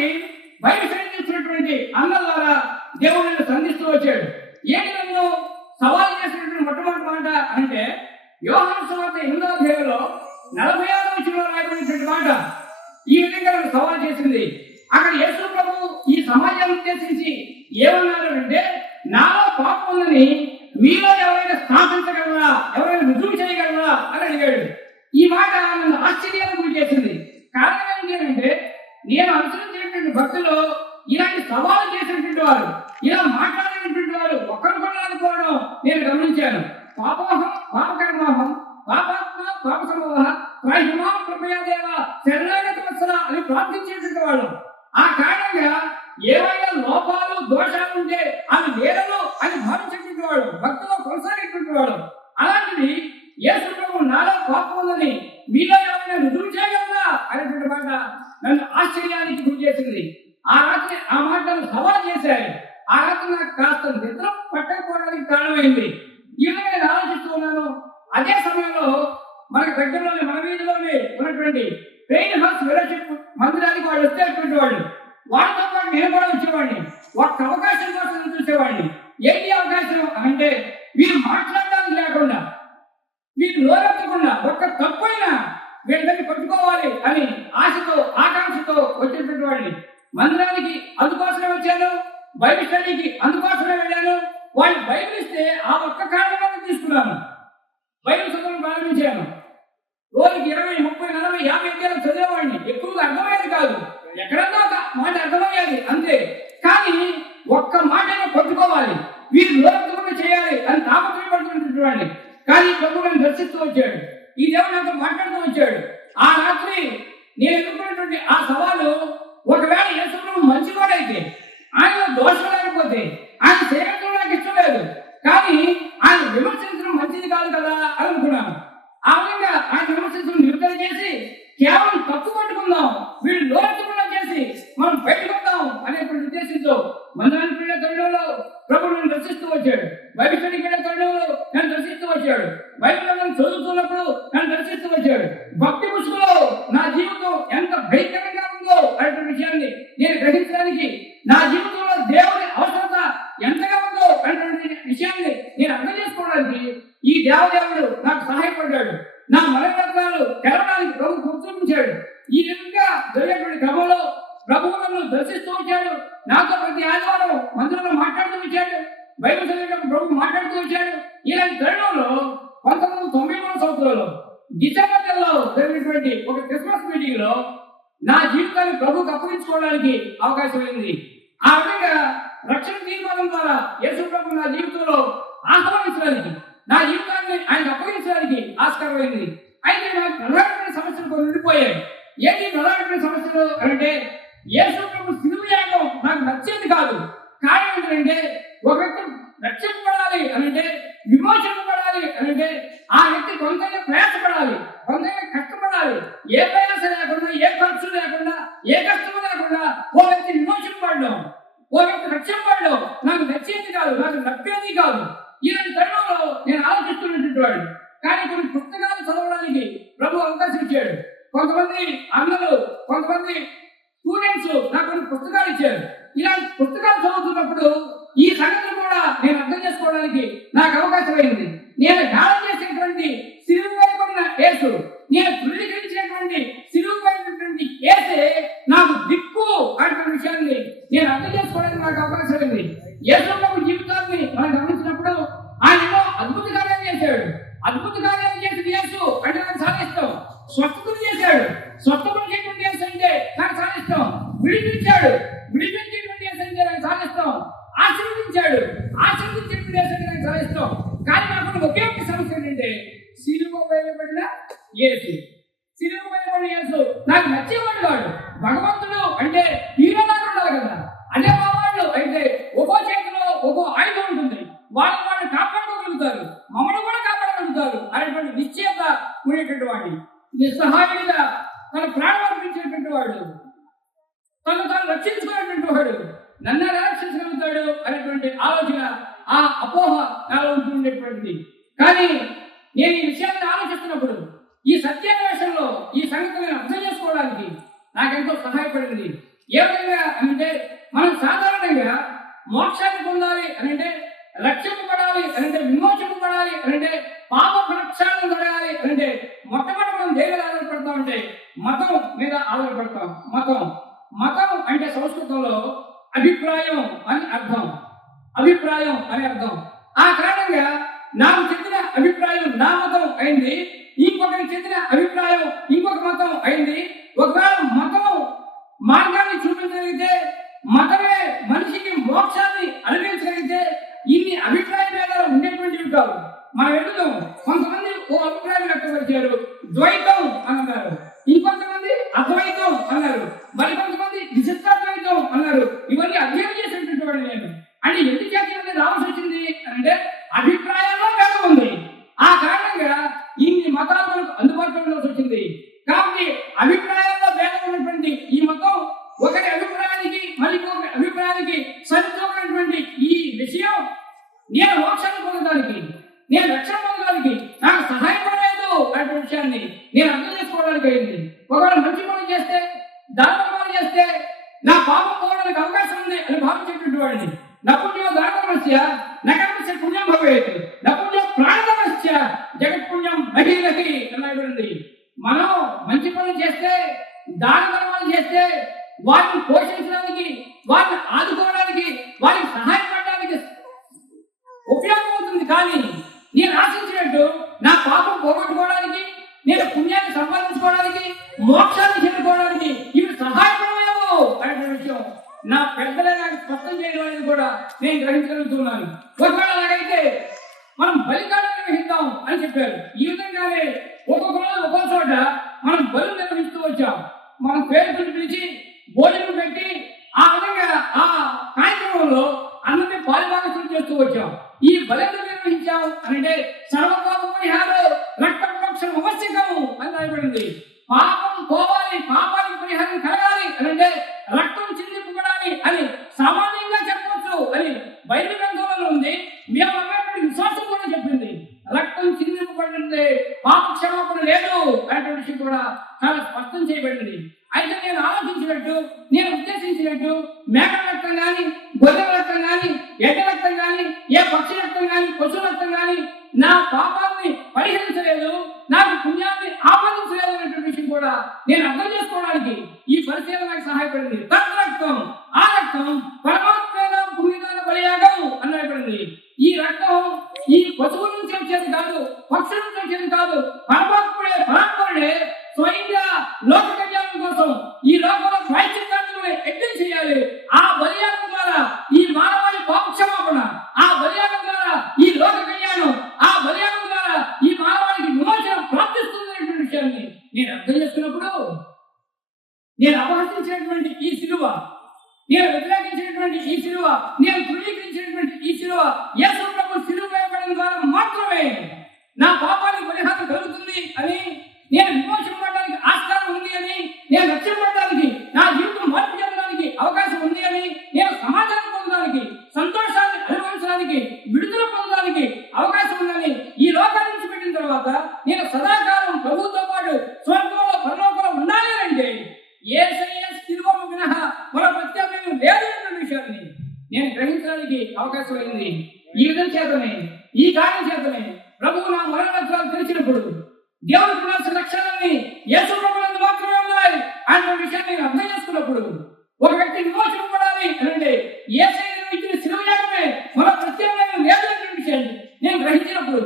బయట సంధిస్తున్నటువంటి అన్న ద్వారా దేవుడు నన్ను సంధిస్తూ వచ్చాడు. ఏంటి నన్ను సవాల్ చేసినటువంటి మొట్టమొదటి మాట అంటే, యోహాను సువార్త 8వ అధ్యాయంలో 46వ వచనంలో రాయబడినటువంటి మాట ఈ విధంగా నన్ను సవాల్ చేసింది. అక్కడ యేసు ప్రభు ఈ సమాజాన్ని ఉద్దేశించి ఏమన్నారు అంటే, నాలో పాపం ఉందని మీలో ఎవరైనా స్థాపించగలరా, ఎవరైనా రుజువు చేయగలరా అని అడిగాడు. ఈ మాట నన్ను ఆశ్చర్యానికి గురి చేసింది. నేను గమనించాను. పాపోహం పాపకర్మోహం పాపాత్మ పాప సమూహ హిమా కృపయాదేవ శరణాగత వత్సల అని ప్రార్థించేటువంటి వాళ్ళు. ఆ కారణంగా ఏవైనా లోపాలు దోషాలు ఉంటే అవి వేరలో అని భావించేటువంటి వాడు, భక్తిలో కొనసాగేటువంటి వాడు. అలాంటిది యేసు ప్రభు నాలో పాపం ఉందని మీలో ఏమైనా రుజువు చేయగలరా అనేటువంటి మాట నన్ను ఆశ్చర్యానికి గురి చేసింది. ఆ రాత్రి ఆ మాటను సవాల్ చేశారు. ఆ రాత్రి నాకు కాస్త నిద్ర పట్టకపోవడానికి కారణమైంది. ఈ విధంగా నేను ఆలోచిస్తూ ఉన్నాను. అదే సమయంలో మనకు దగ్గరలోనే మన వీధిలోనే ఉన్నటువంటి ట్రైన్ హౌస్ ఫెలోషిప్ మందిరానికి వాళ్ళు వచ్చేటువంటి వాళ్ళు. వాళ్ళతో పాటు నేను కూడా వచ్చేవాడిని. ఒక్క అవకాశం కోసం చూసేవాడిని. ఏంటి అవకాశం అంటే వీళ్ళు మాట్లాడడానికి లేకుండా, వీళ్ళు నోరెత్తకుండా, ఒక్క తప్పైనా వీళ్ళని పట్టుకోవాలి అని ఆశతో ఆకాంక్షతో వచ్చేటువంటి వాడిని. మందిరానికి అందుకోసమే వచ్చాను, బైబిల్ స్టడీకి అందుకోసమే వెళ్ళాను. వాళ్ళు బైబిల్ ఇస్తే ఆ ఒక్క కారణంగా తీసుకున్నాను. బైబిల్ చదవడం ప్రారంభించాను. రోజుకి 20, 30, 40, 50 అధ్యాయాలు చదివేవాడిని. ఎక్కువగా అర్థమయ్యేది కాదు, ఎక్కడన్నా ఒక మాట అర్థమయ్యేది అంతే. కానీ ఒక్క మాటను పట్టుకోవాలి, వీరు లోకకుండా చేయాలి అని తాపత్రయపడుతున్నటువంటి వాడిని. కానీ ప్రభు నన్ను దర్శిస్తూ వచ్చాడు. ఈ దేవుడు నాతో మాట్లాడుతూ వచ్చాడు. ఆ రాత్రి నేను ఎదుర్కొన్నటువంటి ఆ సవాలు, ఒకవేళ యేసు ప్రభు మంచివాడైతే, ఆయన దోషం లేకపోతే, ఆయన సేవకులు నాకు ఇష్టం లేదు, కానీ ఆయన విమర్శించడం మంచిది కాదు కదా అని అనుకున్నాను. ఆ విధంగా ఆయన విమర్శించడం నిరుపేద చేసి కేవలం తప్పు పట్టుకుందాం, వీళ్ళు లోతుకుండా చేసి మనం బయటపడదాం అనేటువంటి ఉద్దేశంతో మందిరానికి వెళ్ళే తరుణంలో ప్రభు నన్ను దర్శిస్తూ వచ్చాడు. బైబిల్ స్టడీకి వెళ్ళే తరుణంలో నన్ను దర్శిస్తూ వచ్చాడు. బైబిల్ నన్ను చదువుతున్నప్పుడు నన్ను దర్శిస్తూ వచ్చాడు. భక్తి పుస్తకంలో నా జీవితం ఎంత భయంకరంగా ఉందో అనేటువంటి విషయాన్ని నేను గ్రహించడానికి, నా జీవితంలో దేవుని అవసరత ఎంతగా ఉందో అనేటువంటి విషయాన్ని నేను అర్థం చేసుకోవడానికి ఈ దేవదేవుడు నాకు సహాయపడ్డాడు. నా మనోరత్నాలు తెలవడానికి ప్రభు గుర్తించాడు. ఈ విధంగా జరిగేటువంటి క్రమంలో ప్రభువు నన్ను దర్శిస్తూ వచ్చాడు. నాతో ప్రతి ఆదివారం మందిరంలో మాట్లాడుతూ వచ్చాడు. బైబిల్ చదివేటప్పుడు ప్రభు మాట్లాడుతూ వచ్చాడు. ఇలాంటి తరుణంలో 1993 సంవత్సరంలో డిసెంబర్ నెలలో జరిగినటువంటి ఒక క్రిస్మస్ మీటింగ్ లో నా జీవితాన్ని ప్రభుకు అప్పగించుకోవడానికి అవకాశం అయింది. ఆ విధంగా రక్షణ తీర్మానం ద్వారా యేసు ప్రభు నా జీవితంలో ఆహ్వానించడానికి, నా జీవితాన్ని ఆయనకు అప్పగించడానికి ఆస్కారమైంది. అయితే నాకు ప్రధానమైన సమస్యలు కొన్ని ఉండిపోయాయి. ఏంటి ప్రధానమైన సమస్యలు అంటే, యేసు ప్రభు సిలువ యాగం నాకు నచ్చేది కాదు. కారణం ఏంటంటే, ఒక వ్యక్తి రక్షింపబడాలి అనంటే, విమోచింపబడాలి అనంటే ఆ వ్యక్తి కొంతైనా ప్రయాసపడాలి, కొంతైనా కష్టపడాలి. ఏ ప్రయాస లేకుండా, ఏ ఖర్చు లేకుండా, ఏ కష్టము లేకుండా ఓ వ్యక్తి విమోచింపబడడం, ఓ వ్యక్తి రక్షింపబడడం నాకు నచ్చేది కాదు, నాకు నప్పేది కాదు. ఇలాంటి తరుణంలో నేను ఆలోచిస్తున్నటువంటి వాడు. కానీ కొన్ని పుస్తకాలు చదవడానికి ప్రభు అవకాశం ఇచ్చాడు. కొంతమంది అన్నలు, కొంతమంది స్టూడెంట్స్ నాకు కొన్ని పుస్తకాలు ఇచ్చారు. ఇలాంటి పుస్తకాలు చదువుతున్నప్పుడు ఈ సంగతులు కూడా నేను అర్థం చేసుకోవడానికి నాకు అవకాశం అయింది. నేను ధ్యానం చేసేటువంటి సిలువైన యేసు, నేను ధృవీకరించినటువంటి సిలువైనటువంటి యేసే నాకు దిక్కు అనే విషయాన్ని నేను అర్థం చేసుకోవడానికి నాకు అవకాశం అయింది. యేసు ప్రభు జీవితాన్ని మనం గమనించినప్పుడు ఆయన ఎన్నో అద్భుత కార్యాలు చేశాడు. అద్భుత కార్యాలు చేసిన యేసు అంటే నాకు చాలా ఇష్టం. స్వస్థతలు చేశాడు, స్వస్థతలు చేయటువంటి యేసు అంటే నాకు చాలా ఇష్టం. విడిపించాడు, విడిపించేటువంటి యేసు అంటే నాకు చాలా ఇష్టం. ఆశీర్వదించాడు, ఆశీర్వదించేటువంటి యేసు అంటే నాకు చాలా ఇష్టం. కానీ నాకు ఒకే ఒక సమస్య ఏంటంటే, సిలువ వేయబడిన యేసు, సిలువ వేయబడిన యేసు నాకు నచ్చేవాడు కాదు. భగవంతుడు అంటే హీరోలాగా ఉండాలి కదా. అదే మా వాళ్ళు అయితే ఒక్కో చేతిలో ఒక్కో ఆయుధం ఉంటుంది, వాళ్ళు కాపాడుకోగలుగుతారు, మమ్మల్ని కూడా కాపాడగలుగుతారు అనేటువంటి నిశ్చయత ఉండేటువంటి వాడిని, నిస్సహాయుడిగా తన ప్రాణం అర్పించేటువంటి వాడు, తాను రక్షించుకునేటువంటి వాడు నన్ను ఎలా రక్షించగలుగుతాడు అనేటువంటి ఆలోచన, ఆ అపోహ నాలో ఉంటుండేటువంటిది. కానీ నేను ఈ విషయాన్ని ఆలోచిస్తున్నప్పుడు ఈ సత్యాన్వేషణలో ఈ సంగతిని అర్థం చేసుకోవడానికి నాకెంతో సహాయపడింది. ఏ విధంగా అంటే, మనం సాధారణంగా మోక్షాన్ని పొందాలి అనంటే, రక్షింపబడాలి అనంటే, విమోచింపబడాలి అనంటే, పాప ప్రక్షాళన జరగాలి అనంటే మొట్టమొదటి మనం దేని మీద ఆధారపడతాం అంటే మతం మీద ఆధారపడతాం. మతం అంటే సంస్కృతంలో అభిప్రాయం అని అర్థం, అభిప్రాయం అని అర్థం. ఆ కారణంగా నాకు చెందిన అభిప్రాయం నా మతం అయింది, ఇంకొకరికి చెందిన అభిప్రాయం ఇంకొక మతం అయింది. ఒకవేళ మతం మార్గాన్ని చూపించగలిగితే, మతమే మనిషికి మోక్షాన్ని అనుభవించగలిగితే, ఇన్ని అభిప్రాయ భేదాలు ఉండేటువంటి కాదు. మనం ఎందుకు కొంతమంది ఓ అభిప్రాయం వ్యక్తపరిచారు, ద్వైతం అని అన్నారు, ఇంకొంతమంది అద్వైతం అన్నారు, మరి కొంతమంది విశిష్టాద్వైతం అన్నారు. ఇవన్నీ అధ్యయనం చేసినటువంటి వాడు నేను. అంటే ఎందుకు చేతి రావాల్సి వచ్చింది అంటే అభిప్రాయాల్లో భేదం ఉంది. ఆ కారణంగా ఇన్ని మతాలు మనకు అందుబాటులో వచ్చింది. కాబట్టి అభిప్రాయాల్లో భేదం ఉన్నటువంటి ఈ మతం ఒకరి అభిప్రాయానికి మళ్ళీ ఒకరి అభిప్రాయానికి సరిపోయినటువంటి ఈ విషయం నేను మోక్షాన్ని పొందడానికి, నేను రక్షణ పొందడానికి నాకు సహాయపడలేదు అనే విషయాన్ని నేను అర్థం చేసుకోవడానికి అయింది. ఒకవేళ మంచి పనులు చేస్తే, దాన పనులు చేస్తే నా పాపం పోవడానికి అవకాశం ఉంది అని భావించేటువంటి వాడిని. నపుణ్యం దానమస్య నకమస్య పుణ్యం భవేత్, నపుణ్యం ప్రాణమస్య జగత్పుణ్యం మహీలకి అన్నటువంటి. మనం మంచి పనులు చేస్తే, దాన ధర్మాలు చేస్తే వారిని పోషించడానికి, వారిని ఆదుకోవడానికి, వారికి సహాయపడడానికి ఉపయోగమవుతుంది. కానీ నేను ఆశించినట్టు నా పాపం పోగొట్టుకోవడానికి, నేను పుణ్యాన్ని సంపాదించుకోవడానికి, మోక్షాన్ని చేరుకోవడానికి ఇవి సహాయపడలేవు అనే విషయం నా పెద్దలే నాకు స్పష్టం చేయడం అనేది కూడా నేను గ్రహించగలుగుతున్నాను. ఒకవేళ అలాగైతే మనం బలిదానం నిర్వహిద్దాం అని చెప్పారు. ఈ విధంగానే ఒక్కొక్క రోజు ఒక్కొక్క చోట మనం బలు నిర్వహిస్తూ వచ్చాం. మనం పేరుకుని పిలిచి భోజనం పెట్టి ఆ విధంగా ఆ కార్యక్రమంలో అందరినీ పాలుభాగస్వామ్యం చేస్తూ వచ్చాం. ఈ బలిని నిర్వహించాం అంటే సర్వపాప పరిహారం రక్త మోక్షం అవశ్యకము అని రాయబడింది. పాపం పోవాలి, పాపానికి పరిహారం కలగాలి అని అంటే రక్తం చిందింపబడాలి అని సామాన్యంగా చెప్పవచ్చు అని బైబిల్ గ్రంథంలో ఉంది. మేము అన్నటువంటి విశ్వాసం కూడా చెప్పింది. రక్తం చిందింపబడింది, పాప క్షమాపణ లేదు అనే విషయం కూడా చాలా స్పష్టం చేయబడింది. అయితే నేను ఆలోచించినట్టు, నేను ఉద్దేశించినట్టు మేకల రక్తం కానీ, గొర్రెల రక్తం కానీ, ఎడ్ల రక్తం కానీ, ఏ పక్షి రక్తం కానీ, పశువు రక్తం కానీ నా పాపాన్ని పరిహరించలేదు, నాకు పుణ్యాన్ని ఆపాదించలేదు అనేటువంటి విషయం కూడా నేను అర్థం చేసుకోవడానికి ఈ పరిశీలన నాకు సహాయపడింది. తద్రక్తం, ఆ రక్తం పరమాత్మ పుణ్యదాన బలియాగం అన్నబడింది. ఈ రక్తం ఈ పశువుల నుంచి వచ్చేది కాదు, పక్షుల నుంచి వచ్చేది కాదు, పరమాత్ముడే స్వయంగా లోక కళ్యాణం కోసం ఈ లోకంలో ప్రాయశ్చిత్తాన్ని యజ్ఞం చేయాలి. ఆ బలియాగం ద్వారా ఈ మానవాళి పాప క్షమాపణ, ఆ బలియాగం ద్వారా ఈ లోక కళ్యాణం, ఆ బలియాగం ద్వారా ఈ మానవాళికి విమోచన ప్రాప్తిస్తుంది అనేటువంటి విషయాన్ని నేను అర్థం చేసుకున్నప్పుడు, నేను అపహరించినటువంటి ఈ శిలువ, నేను వ్యతిరేకించినటువంటి ఈ శిలువ, నేను ధృవీకరించినటువంటి ఈ శిలువ యేసు ప్రభు శిలువ వేయబడిన ద్వారా మాత్రమే నా పాపానికి పరిహారం కలుగుతుంది అని, నేను విమోచన పడడానికి ఆస్కారం ఉంది అని, నేను రక్షింపబడడానికి, నా జీవితం మార్పు చెందడానికి అవకాశం ఉంది అని, నేను సమాచారం పొందడానికి, సంతోషాన్ని అనుభవించడానికి, విడుదల పొందడానికి అవకాశం ఉందని ఈ లోకాన్ని నుంచి పెట్టిన తర్వాత నేను సదాకాలం ప్రభుత్వంతో పాటు స్వర్గంలో పరలోకంలో ఉండాలి అంటే యేసయ్య శిలువ మినహా మరో ప్రత్యామ్నాయం లేదు అన్న విషయాన్ని నేను గ్రహించడానికి అవకాశం అయింది. ఈ విధం చేతనే, ఈ కార్యం చేతనే ప్రభువు నా మరణాలు తెలిసినప్పుడు దేవుడికి ఉన్న లక్షణాన్ని యేసు ప్రభువునందు మాత్రమే ఉన్నాయి అన్న విషయాన్ని నేను అర్థం చేసుకున్నప్పుడు, ఒక వ్యక్తి విమోచన పడాలి అంటే యేసయ్య ఇచ్చిన శిలువ యాగమే మరో ప్రత్యామ్నాయం లేదు అన్న విషయాన్ని నేను గ్రహించినప్పుడు,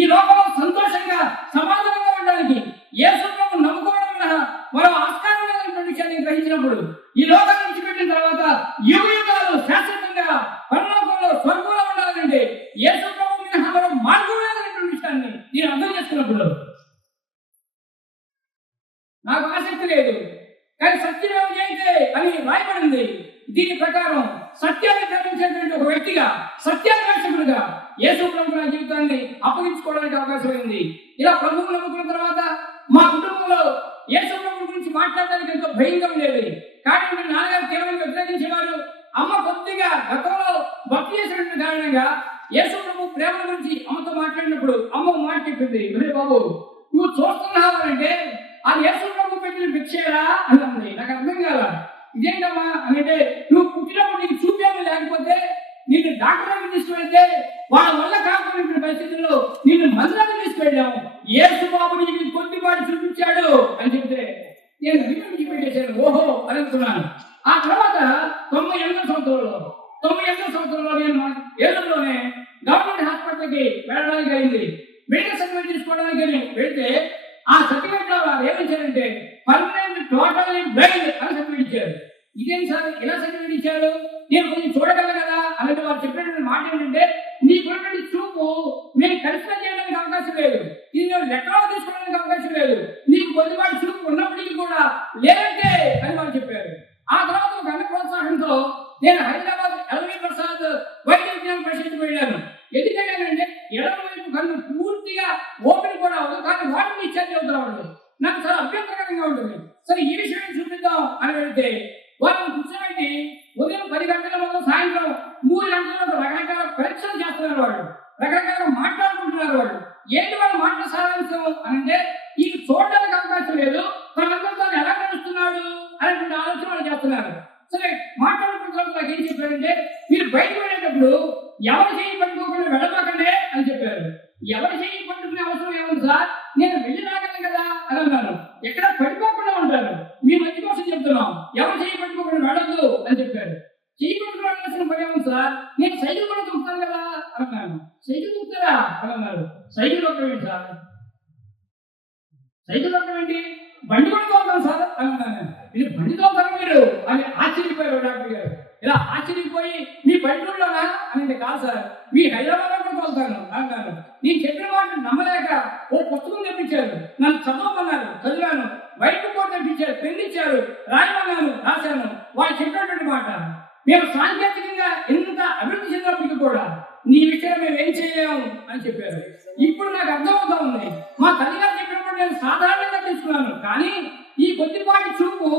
ఈ లోకంలో సంతోషంగా సమాధానంగా ఉండడానికి యేసు ప్రభువు నమ్ముకోవడం మినహా మరో ఆస్కారం లేదన్న విషయాన్ని గ్రహించినప్పుడు, ఈ లోకాన్ని విడిచిపెట్టిన తర్వాత యుగాలు శాశ్వతంగా పరలోకంలో స్వర్గంలో ఉండాలంటే యేసు ప్రభువు మినహా మరో మార్గం లేదన్న విషయాన్ని నేను అర్థం చేసుకున్నప్పుడు నాకు ఆసక్తి లేదు. కానీ సత్యమేవ జయతే అని రాయబడింది. దీని ప్రకారం సత్యాన్ని గ్రహించేటువంటి ఒక వ్యక్తిగా, సత్యాన్వేషకుడిగా యేసు ప్రభు నా జీవితాన్ని అప్పగించుకోవడానికి అవకాశం అయింది. ఇలా ప్రభువును నమ్ముకున్న తర్వాత మా కుటుంబంలో యేసు ప్రభు గురించి మాట్లాడడానికి ఎంతో భయంగా ఉండేది. కానీ మీ నాన్నగారు కేవలం వ్యతిరేకించేవారు. అమ్మ కొద్దిగా గతంలో భక్తి చేసినటువంటి కారణంగా యేసు ప్రభు ప్రేమ గురించి అమ్మతో మాట్లాడినప్పుడు అమ్మ మాట చెప్పింది, ఒరే బాబు నువ్వు చూస్తున్నావు అంటే అది యేసు ప్రభు పెట్టిన భిక్షేరా అన్నది. నాకు అర్థం కాల. ఇదేంటమ్మా అని అంటే, నువ్వు పుట్టినప్పుడు నీకు చూపాను, లేకపోతే నిన్ను డాక్టర్ దగ్గర తీసుకువెళ్తే వాళ్ళ వల్ల కాకుండా పరిస్థితుల్లో నిన్ను మందిరాన్ని తీసుకువెళ్ళాము, యేసు బాబు నీకు కొద్దిపాటు చూపించాడు అని చెప్తే నేను విడిచిపెట్టేశాను. ఓహో అని అనుకున్నాను. ఆ తర్వాత 98 సంవత్సరంలో నేను ఏలూరులోనే గవర్నమెంట్ హాస్పిటల్కి వెళ్ళడానికి అయింది. మెడికల్ సర్టిఫికేట్ తీసుకోవడానికి వెళ్తే ఆ సర్టిఫికేట్ లో వారు ఏమిచ్చారంటే పర్మనెంట్ టోటల్లీ బ్లైండ్ అని సర్టిఫికేట్ ఇచ్చారు. ఇదేం సార్ ఎలా సర్టిఫికేట్ ఇచ్చారు, నేను కొంచెం చూడగలను కదా అన్నట్టు వారు చెప్పినటువంటి మాట ఏంటంటే, నీకున్నటువంటి చూపు నేను కన్సిడర్ చేయడానికి అవకాశం లేదు, ఇది నేను లెక్కలో తీసుకోవడానికి అవకాశం లేదు, నీకు కొద్దిపాటి చూపు ఉన్నప్పటికీ కూడా లేదంటే అని వాళ్ళు చెప్పారు. ఆ తర్వాత ఒక అన్న ప్రోత్సాహంతో నేను హైదరాబాద్ ఎల్వి ప్రసాద్ వైద్య విజ్ఞాన పరిషత్కి వెళ్ళాను. ఎందుకంటే ఎడమ వైపు కన్ను పూర్తిగా ఓపెన్ కూడా అవ్వదు, కానీ వాటిని ఇచ్చారు చెబుతాడు. నాకు చాలా అభ్యంతరకరంగా ఉంటుంది. సరే ఈ విషయం చూపిద్దాం అని వెళ్తే వాళ్ళని కూర్చోబెట్టి ఉదయం 10 గంటల వరకు సాయంత్రం 3 గంటల వరకు రకరకాల పరీక్షలు చేస్తున్నారు వాళ్ళు, రకరకాలుగా మాట్లాడుకుంటున్నారు వాళ్ళు. ఏంటి వాళ్ళు మాటల సారాంశం అంటే ఈ చూడడానికి అవకాశం లేదు, తనంతా ఎలా నడుస్తున్నాడు అనేటువంటి ఆలోచన వాళ్ళు చేస్తున్నారు. సరే మాట్లాడుకుంటున్నారు. నాకు ఏం చెప్పారంటే మీరు బయటకు వెళ్ళేటప్పుడు ఎవరు చేయి పట్టుకోకుండా వెళ్ళబాకండే అని చెప్పారు. ఎవరు చేయి పట్టుకునే అవసరం ఏముంది సార్, నేను వెళ్ళి రాగలను కదా అని అన్నాను. ఎక్కడ పడిపోకుండా ఉంటారు, మీ మంచి కోసం చెప్తున్నాం, ఎవరు చేయి పట్టుకోకుండా వెళ్ళద్దు అని చెప్పారు. చేయి పట్టుకుని వెళ్ళాల్సిన పని ఏముంది సార్, నేను సైకిల్ కూడా తొక్కుతాను కదా అని అన్నాను. సైకిల్ తొక్కుతారా అని అన్నారు. సైకిల్ తొక్కవేంటి సార్, సైకిల్ తొక్కవేంటి, బండి కూడా తోలుతాను సార్ అని అన్నాను. ఇది బండి తోలుతారు మీరు అని ఆశ్చర్యపోయారు డాక్టర్ గారు. ఇలా ఆశ్చర్యపోయి మీ బండిలోనా అనేది కాదు సార్, మీ హైదరాబాద్ లో కూడా తోలుతాను అన్నారు. నేను చెప్పిన వాటిని నమ్మలేక ఓ పుస్తకం తెప్పించారు, నన్ను చదవమన్నారు, చదివాను. వైట్ బోర్డు తెప్పించారు, పెన్ను ఇచ్చారు, రాయమన్నాను, రాశాను. వాళ్ళు చెప్పినటువంటి మాట, మేము సాంకేతికంగా ఎంత అభివృద్ధి చెందినప్పటికీ కూడా నీ విషయం మేము ఏం చేయలేము అని చెప్పారు. ఇప్పుడు నాకు అర్థమవుతా ఉంది, మా తల్లిగారు చెప్పినప్పుడు నేను సాధారణంగా తీసుకున్నాను, కానీ ఈ కొద్దిపాటి చూపు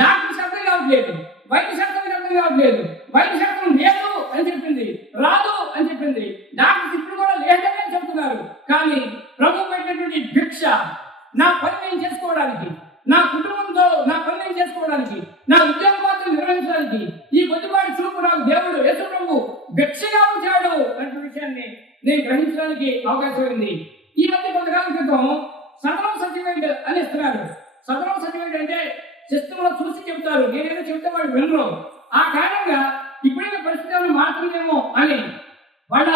డాక్టర్ శాస్త్రం కావట్లేదు, వైద్య శాస్త్రం అర్థం కావట్లేదు. వైద్య శాస్త్రం లేదు అని చెప్పింది, రాదు అని చెప్పింది, డాక్టర్స్ ఇప్పుడు కూడా లేదని చెప్తున్నారు. కానీ ప్రభు పెట్టినటువంటి భిక్ష నా పని నేను చేసుకోవడానికి, నా కుటుంబంతో నా పని నేను చేసుకోవడానికి, నా ఉద్యోగ పాత్రలు నిర్వహించడానికి ఈ కొద్దిపాటి చూపు నాకు దేవుడు యేసు ప్రభు భిక్షగా ఉంచాడు అనే విషయాన్ని నేను గ్రహించడానికి అవకాశం ఉంది. ఈ మధ్య కొంతకాలం క్రితం సదనం సర్టిఫికేట్ అని ఇస్తున్నారు. సదనం సర్టిఫికేట్ అంటే సిస్టంలో చూసి చెప్తారు, నేనేదో చెప్తే వాళ్ళు వినరు. ఆ కారణంగా ఇప్పుడే పరిస్థితులను మారుతుందేమో అని వాళ్ళ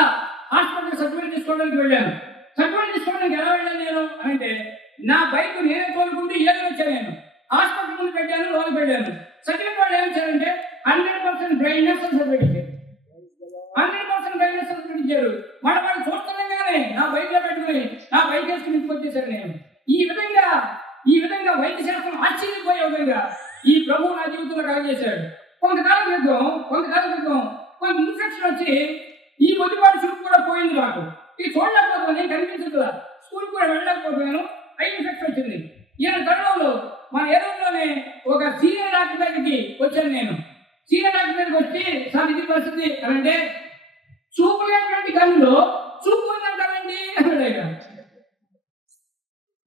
హాస్పిటల్ సర్టిఫికేట్ తీసుకోవడానికి వెళ్ళాను. సర్టిఫికేట్ తీసుకోవడానికి ఎలా వెళ్ళాను నేను అంటే, నా బైక్ నేనే తోలుకుంటూ ఏదో వచ్చాను. నేను హాస్పిటల్ ముందు పెట్టాను, లోన్ పెట్టాను. సర్టిఫికేట్ వాళ్ళు ఏం చేయాలంటే 100% బ్రైట్నెస్ సర్టిఫికేట్ ఇచ్చారు, 100% బ్రైట్నెస్ సర్టిఫికేట్ ఇచ్చారు. వాళ్ళు చూస్తుండగానే నా బైక్ లో పెట్టుకుని నా బైక్ వేసుకుని ఇంటికి వచ్చేసాను నేను. ఈ విధంగా వైద్య శాస్త్రం ఆశ్చర్యపోయే విధంగా ఈ ప్రభు నా జీవితంలో కలగజేశాడు. కొంతకాలం క్రితం కొంత ఇన్ఫెక్షన్ వచ్చి ఈ కొద్దిపాటి చూపు కూడా పోయింది నాకు. ఇది చూడలేకపోతున్నాను, కనిపించదు కదా, స్కూల్ కూడా వెళ్ళలేకపోతున్నాను. ఐ ఇన్ఫెక్షన్ వచ్చింది. ఈయన తరుణంలో మన ఏరియాలోనే ఒక సీనియర్ డాక్టర్ దగ్గరికి వచ్చాను నేను. సీనియర్ డాక్టర్ దగ్గరికి వచ్చి, సార్ ఇది పరిస్థితి అంటే, చూపు లేనటువంటి కన్నులో చూపు పోయిందంటారండి అన్నాడు.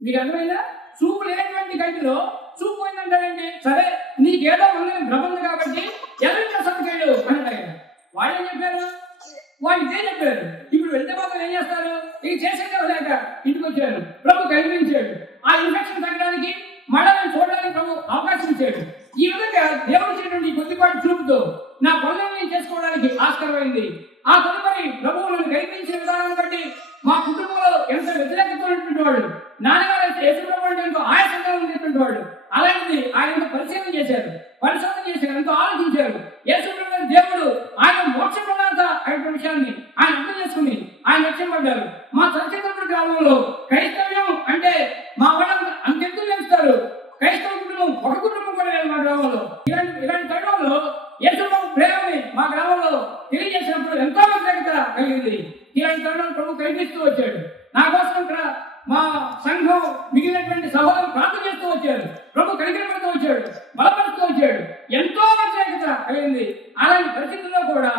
మీకు అర్థమైందా? చూపు లేనటువంటి కంటిలో చూపు పోయిందంటారండి. సరే నీకేదో ఉందని భ్రమ ఉంది కాబట్టి ఎవరి సర్టిఫికేట్ అన్నాడు. వాళ్ళు ఏం చెప్పారు, వాళ్ళు ఇదే చెప్పారు. ఇప్పుడు వెళ్తే మాత్రం ఏం చేస్తారు, ఇది చేసేదే లేక ఇంటికి వచ్చారు. ప్రభు కనిపించాడు, ఆ ఇన్ఫెక్షన్ తగ్గడానికి మళ్ళీ చూడడానికి ప్రభు అవకాశం ఇచ్చాడు. ఈ విధంగా దేవుడు ఇచ్చినటువంటి కొద్దిపాటి చూపుతో నా పనులను నేను చేసుకోవడానికి ఆస్కారమైంది. ఆ తదుపరి ప్రభువు నన్ను కనిపించిన విధానం బట్టి మా కుటుంబంలో ఎంత వ్యతిరేకత ఉన్నటువంటి వాళ్ళు, నాన్నగారు అయితే యేసు ప్రభు అంటే ఎంతో ఆయాసంగా ఉండేటువంటి వాళ్ళు. అలాంటిది ఆయన ఎంతో పరిశోధన చేశారు, ఎంతో ఆలోచించారు. యేసు ప్రభు దేవుడు ఆయన మోక్ష ప్రదాత అనే విషయాన్ని ఆయన అర్థం చేసుకుని ఆయన లక్ష్యం పడ్డారు. మా సత్యతపురం గ్రామంలో క్రైస్తవ్యం అంటే మా వాళ్ళు అంతెందుకు చేస్తారు, క్రైస్తవ కుటుంబం ఒక కుటుంబం కూడా లేదు మా గ్రామంలో. ఇలాంటి తరుణంలో యేసు ప్రభు ప్రేమని మా గ్రామంలో తెలియజేసినప్పుడు ఎంతో వ్యతిరేకత కలిగింది. ఇలాంటి తరుణం ప్రభు కనిపిస్తూ వచ్చాడు. నా కోసం ఇక్కడ మా సంఘం మిగిలినటువంటి సహోదరులు ప్రార్థన చేస్తూ వచ్చారు. ప్రభు కనికరపడుతూ వచ్చాడు, బలపరుస్తూ వచ్చాడు. ఎంతో వ్యతిరేకత కలిగింది. అలాంటి పరిస్థితుల్లో కూడా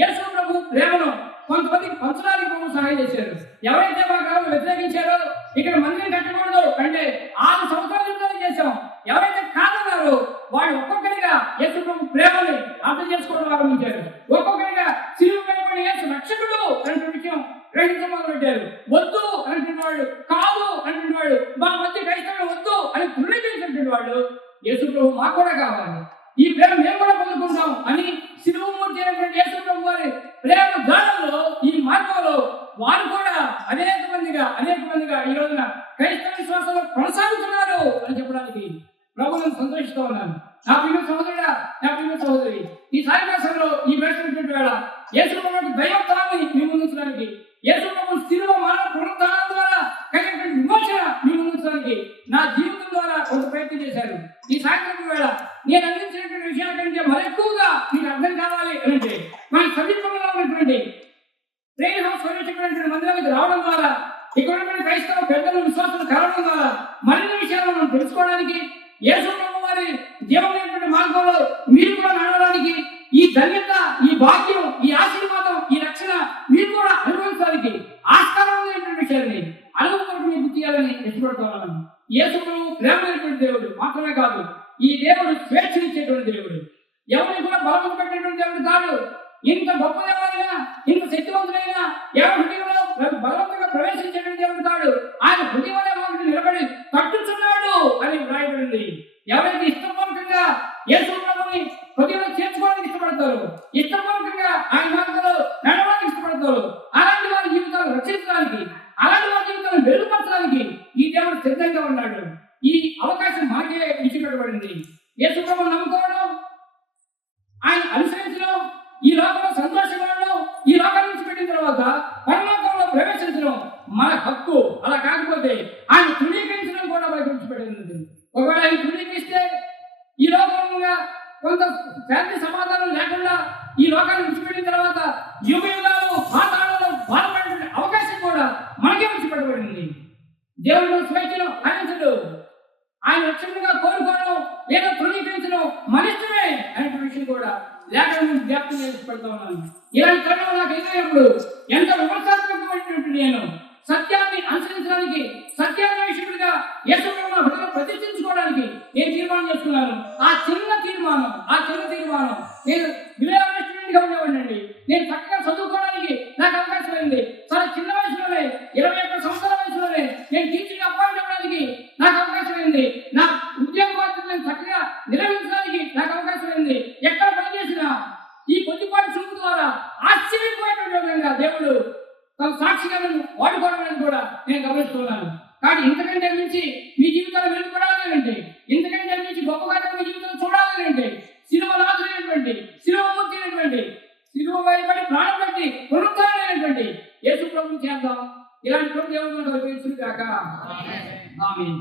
యేసు ప్రభు ప్రేమను కొంతమందికి పంచడానికి ప్రభు సహాయం చేశారు. ఎవరైతే మా గ్రామం వ్యతిరేకించారో, ఇక్కడ మందిరం కట్టకూడదు అంటే 6 సంవత్సరాల యుద్ధాలు చేశాం, ఎవరైతే కాదన్నారో వాళ్ళు ఒక్కొక్కరిగా యేసు ప్రభు ప్రేమని అర్థం చేసుకోవడం ఆరంభించారు. ఒక్కొక్కరిగా సిలువ పైన యేసు రక్షకుడు అనే విషయం గ్రహించడం మొదలుపెట్టారు. వద్దు అంటున్న వాళ్ళు, కాదు అంటున్న వాళ్ళు, మా మధ్య క్రైస్తవులు వద్దు అని ధృవీకరించినటువంటి వాళ్ళు, యేసు ప్రభు మాకు కూడా కావాలి, ఈ ప్రేమ మేము కూడా పొందుకుంటాం అని సిలువమూర్తి అయినటువంటి యేసు ప్రభు వారి ప్రేమ దారుల్లో ఈ మార్గంలో వారు కూడా అనేక మందిగా ఈ రోజున క్రైస్తవ విశ్వాసంలో కొనసాగుతున్నారు అని చెప్పడానికి ప్రభువులను సంతోషిస్తూ ఉన్నాను. నా ప్రియ సహోదరుడా, నా ప్రియ సహోదరి, ఈ సాయంకాలంలో ఈ వేసినటువంటి వేళ యేసు ప్రభు దైవత్వాన్ని మీ ముందుంచడానికి, యేసు ప్రభు సిలువ యేసు ప్రభువు ప్రేమైనటువంటి దేవుడు మాత్రమే కాదు, ఈ దేవుడు స్వేచ్ఛనిచ్చేటువంటి దేవుడు. ఎవరిని కూడా బలవంత పెట్టేటువంటి దేవుడు కాదు. ఇంత గొప్ప దేవుడైనా, ఇంత శక్తివంతుడైనా ఎవరి హృదయంలో బలవంతంగా ప్రవేశించేటువంటి దేవుడు కాదు. ఆయన హృదయంలో ఒకటి నిలబడి తట్టుచున్నాడు అని వ్రాయబడింది. ఎవరైతే ఇష్టపూర్వకంగా యేసు ప్రభువుని హృదయంలో చేర్చుకోవడానికి ఇష్టపడతారు, ఇష్టపూర్వకంగా ఆయన మార్గంలో నడవడానికి ఇష్టపడతారు, అలాంటి వారి జీవితాలు రక్షించడానికి, అలాంటి వారి జీవితాలను మెరుగుపరచడానికి ఈ దేవుడు సిద్ధంగా ఉన్నాడు. ఈ అవకాశం మనకే ఇచ్చిపెట్టబడింది. యేసు ప్రభువును నమ్ముకోవడం, ఆయన అనుసరించడం, ఈ లోకంలో సంతోషంగా ఉండడం, ఈ లోకాన్ని విడిచిపెట్టిన తర్వాత పరలోకంలో ప్రవేశించడం మన హక్కు. అలా కాకపోతే ఆయన తృణీకరించడం కూడా మనకు విడిచిపెట్టింది. ఒకవేళ ఆయన తృణీకరిస్తే ఈ లోకంగా కొంత శాంతి సమాధానం లేకుండా ఈ లోకాన్ని విడిచిపెట్టిన తర్వాత యుగ యుగాలు పాతాళంలో బాధపడే అవకాశం కూడా మనకే విడిచిపెట్టబడింది. దేవుడు స్వేచ్ఛను హరించడు, ఆయన రక్షణగా కోరుకోవడం లేదా తృణీకరించడం మనిష్టమే అనే విషయం కూడా లేఖనం జ్ఞాపకం చేసి పెడతా ఉన్నాను. ఇలాంటి తరుణం నాకు ఎదురైనప్పుడు ఎంత విమర్శాత్మకమైనటువంటి నేను సత్యాన్ని అనుసరించడానికి, సత్యాన్వేషకుడిగా యేసు ప్రభువును హృదయంలో ప్రతిష్ఠించుకోవడానికి నేను తీర్మానం చేసుకున్నాను. ఆ చిన్న తీర్మానం నేను విలువైన స్టూడెంట్గా ఉండేవాడినండి. నేను చక్కగా చదువుకోవడానికి నాకు అవకాశం అయింది. చాలా చిన్న వయసులోనే 21 సంవత్సరాల వయసులోనే నేను టీచింగ్ అపాయింట్ అవ్వడానికి నాకు అవకాశం అయింది. నా ఉద్యోగ బాధ్యతలను చక్కగా నిర్వహించడానికి నాకు అవకాశం అయింది. ఎక్కడ పనిచేసినా ఈ కొద్దిపాటి చూపు ద్వారా ఆశ్చర్యపోయేటువంటి విధంగా దేవుడు తన సాక్షిగా నన్ను వాడుకోవడం అనేది కూడా నేను గమనిస్తున్నాను. కానీ ఇంతకంటే మించి మీ జీవితాలు మెరుగుపడాలి అంటే, ఇంతకంటే మించి గొప్పగా మీ జీవితం చూడాలి అంటే, సిలువ నాథుడైనటువంటి, సిలువమూర్తి అయినటువంటి, సిలువ వైపడి ప్రాణం పెట్టి పునరుద్ధరణమైనటువంటి యేసు ప్రభువుని చేద్దాం. ఇలాంటి దేవుడు మనకు కల్పించును గాక. ఆమేన్.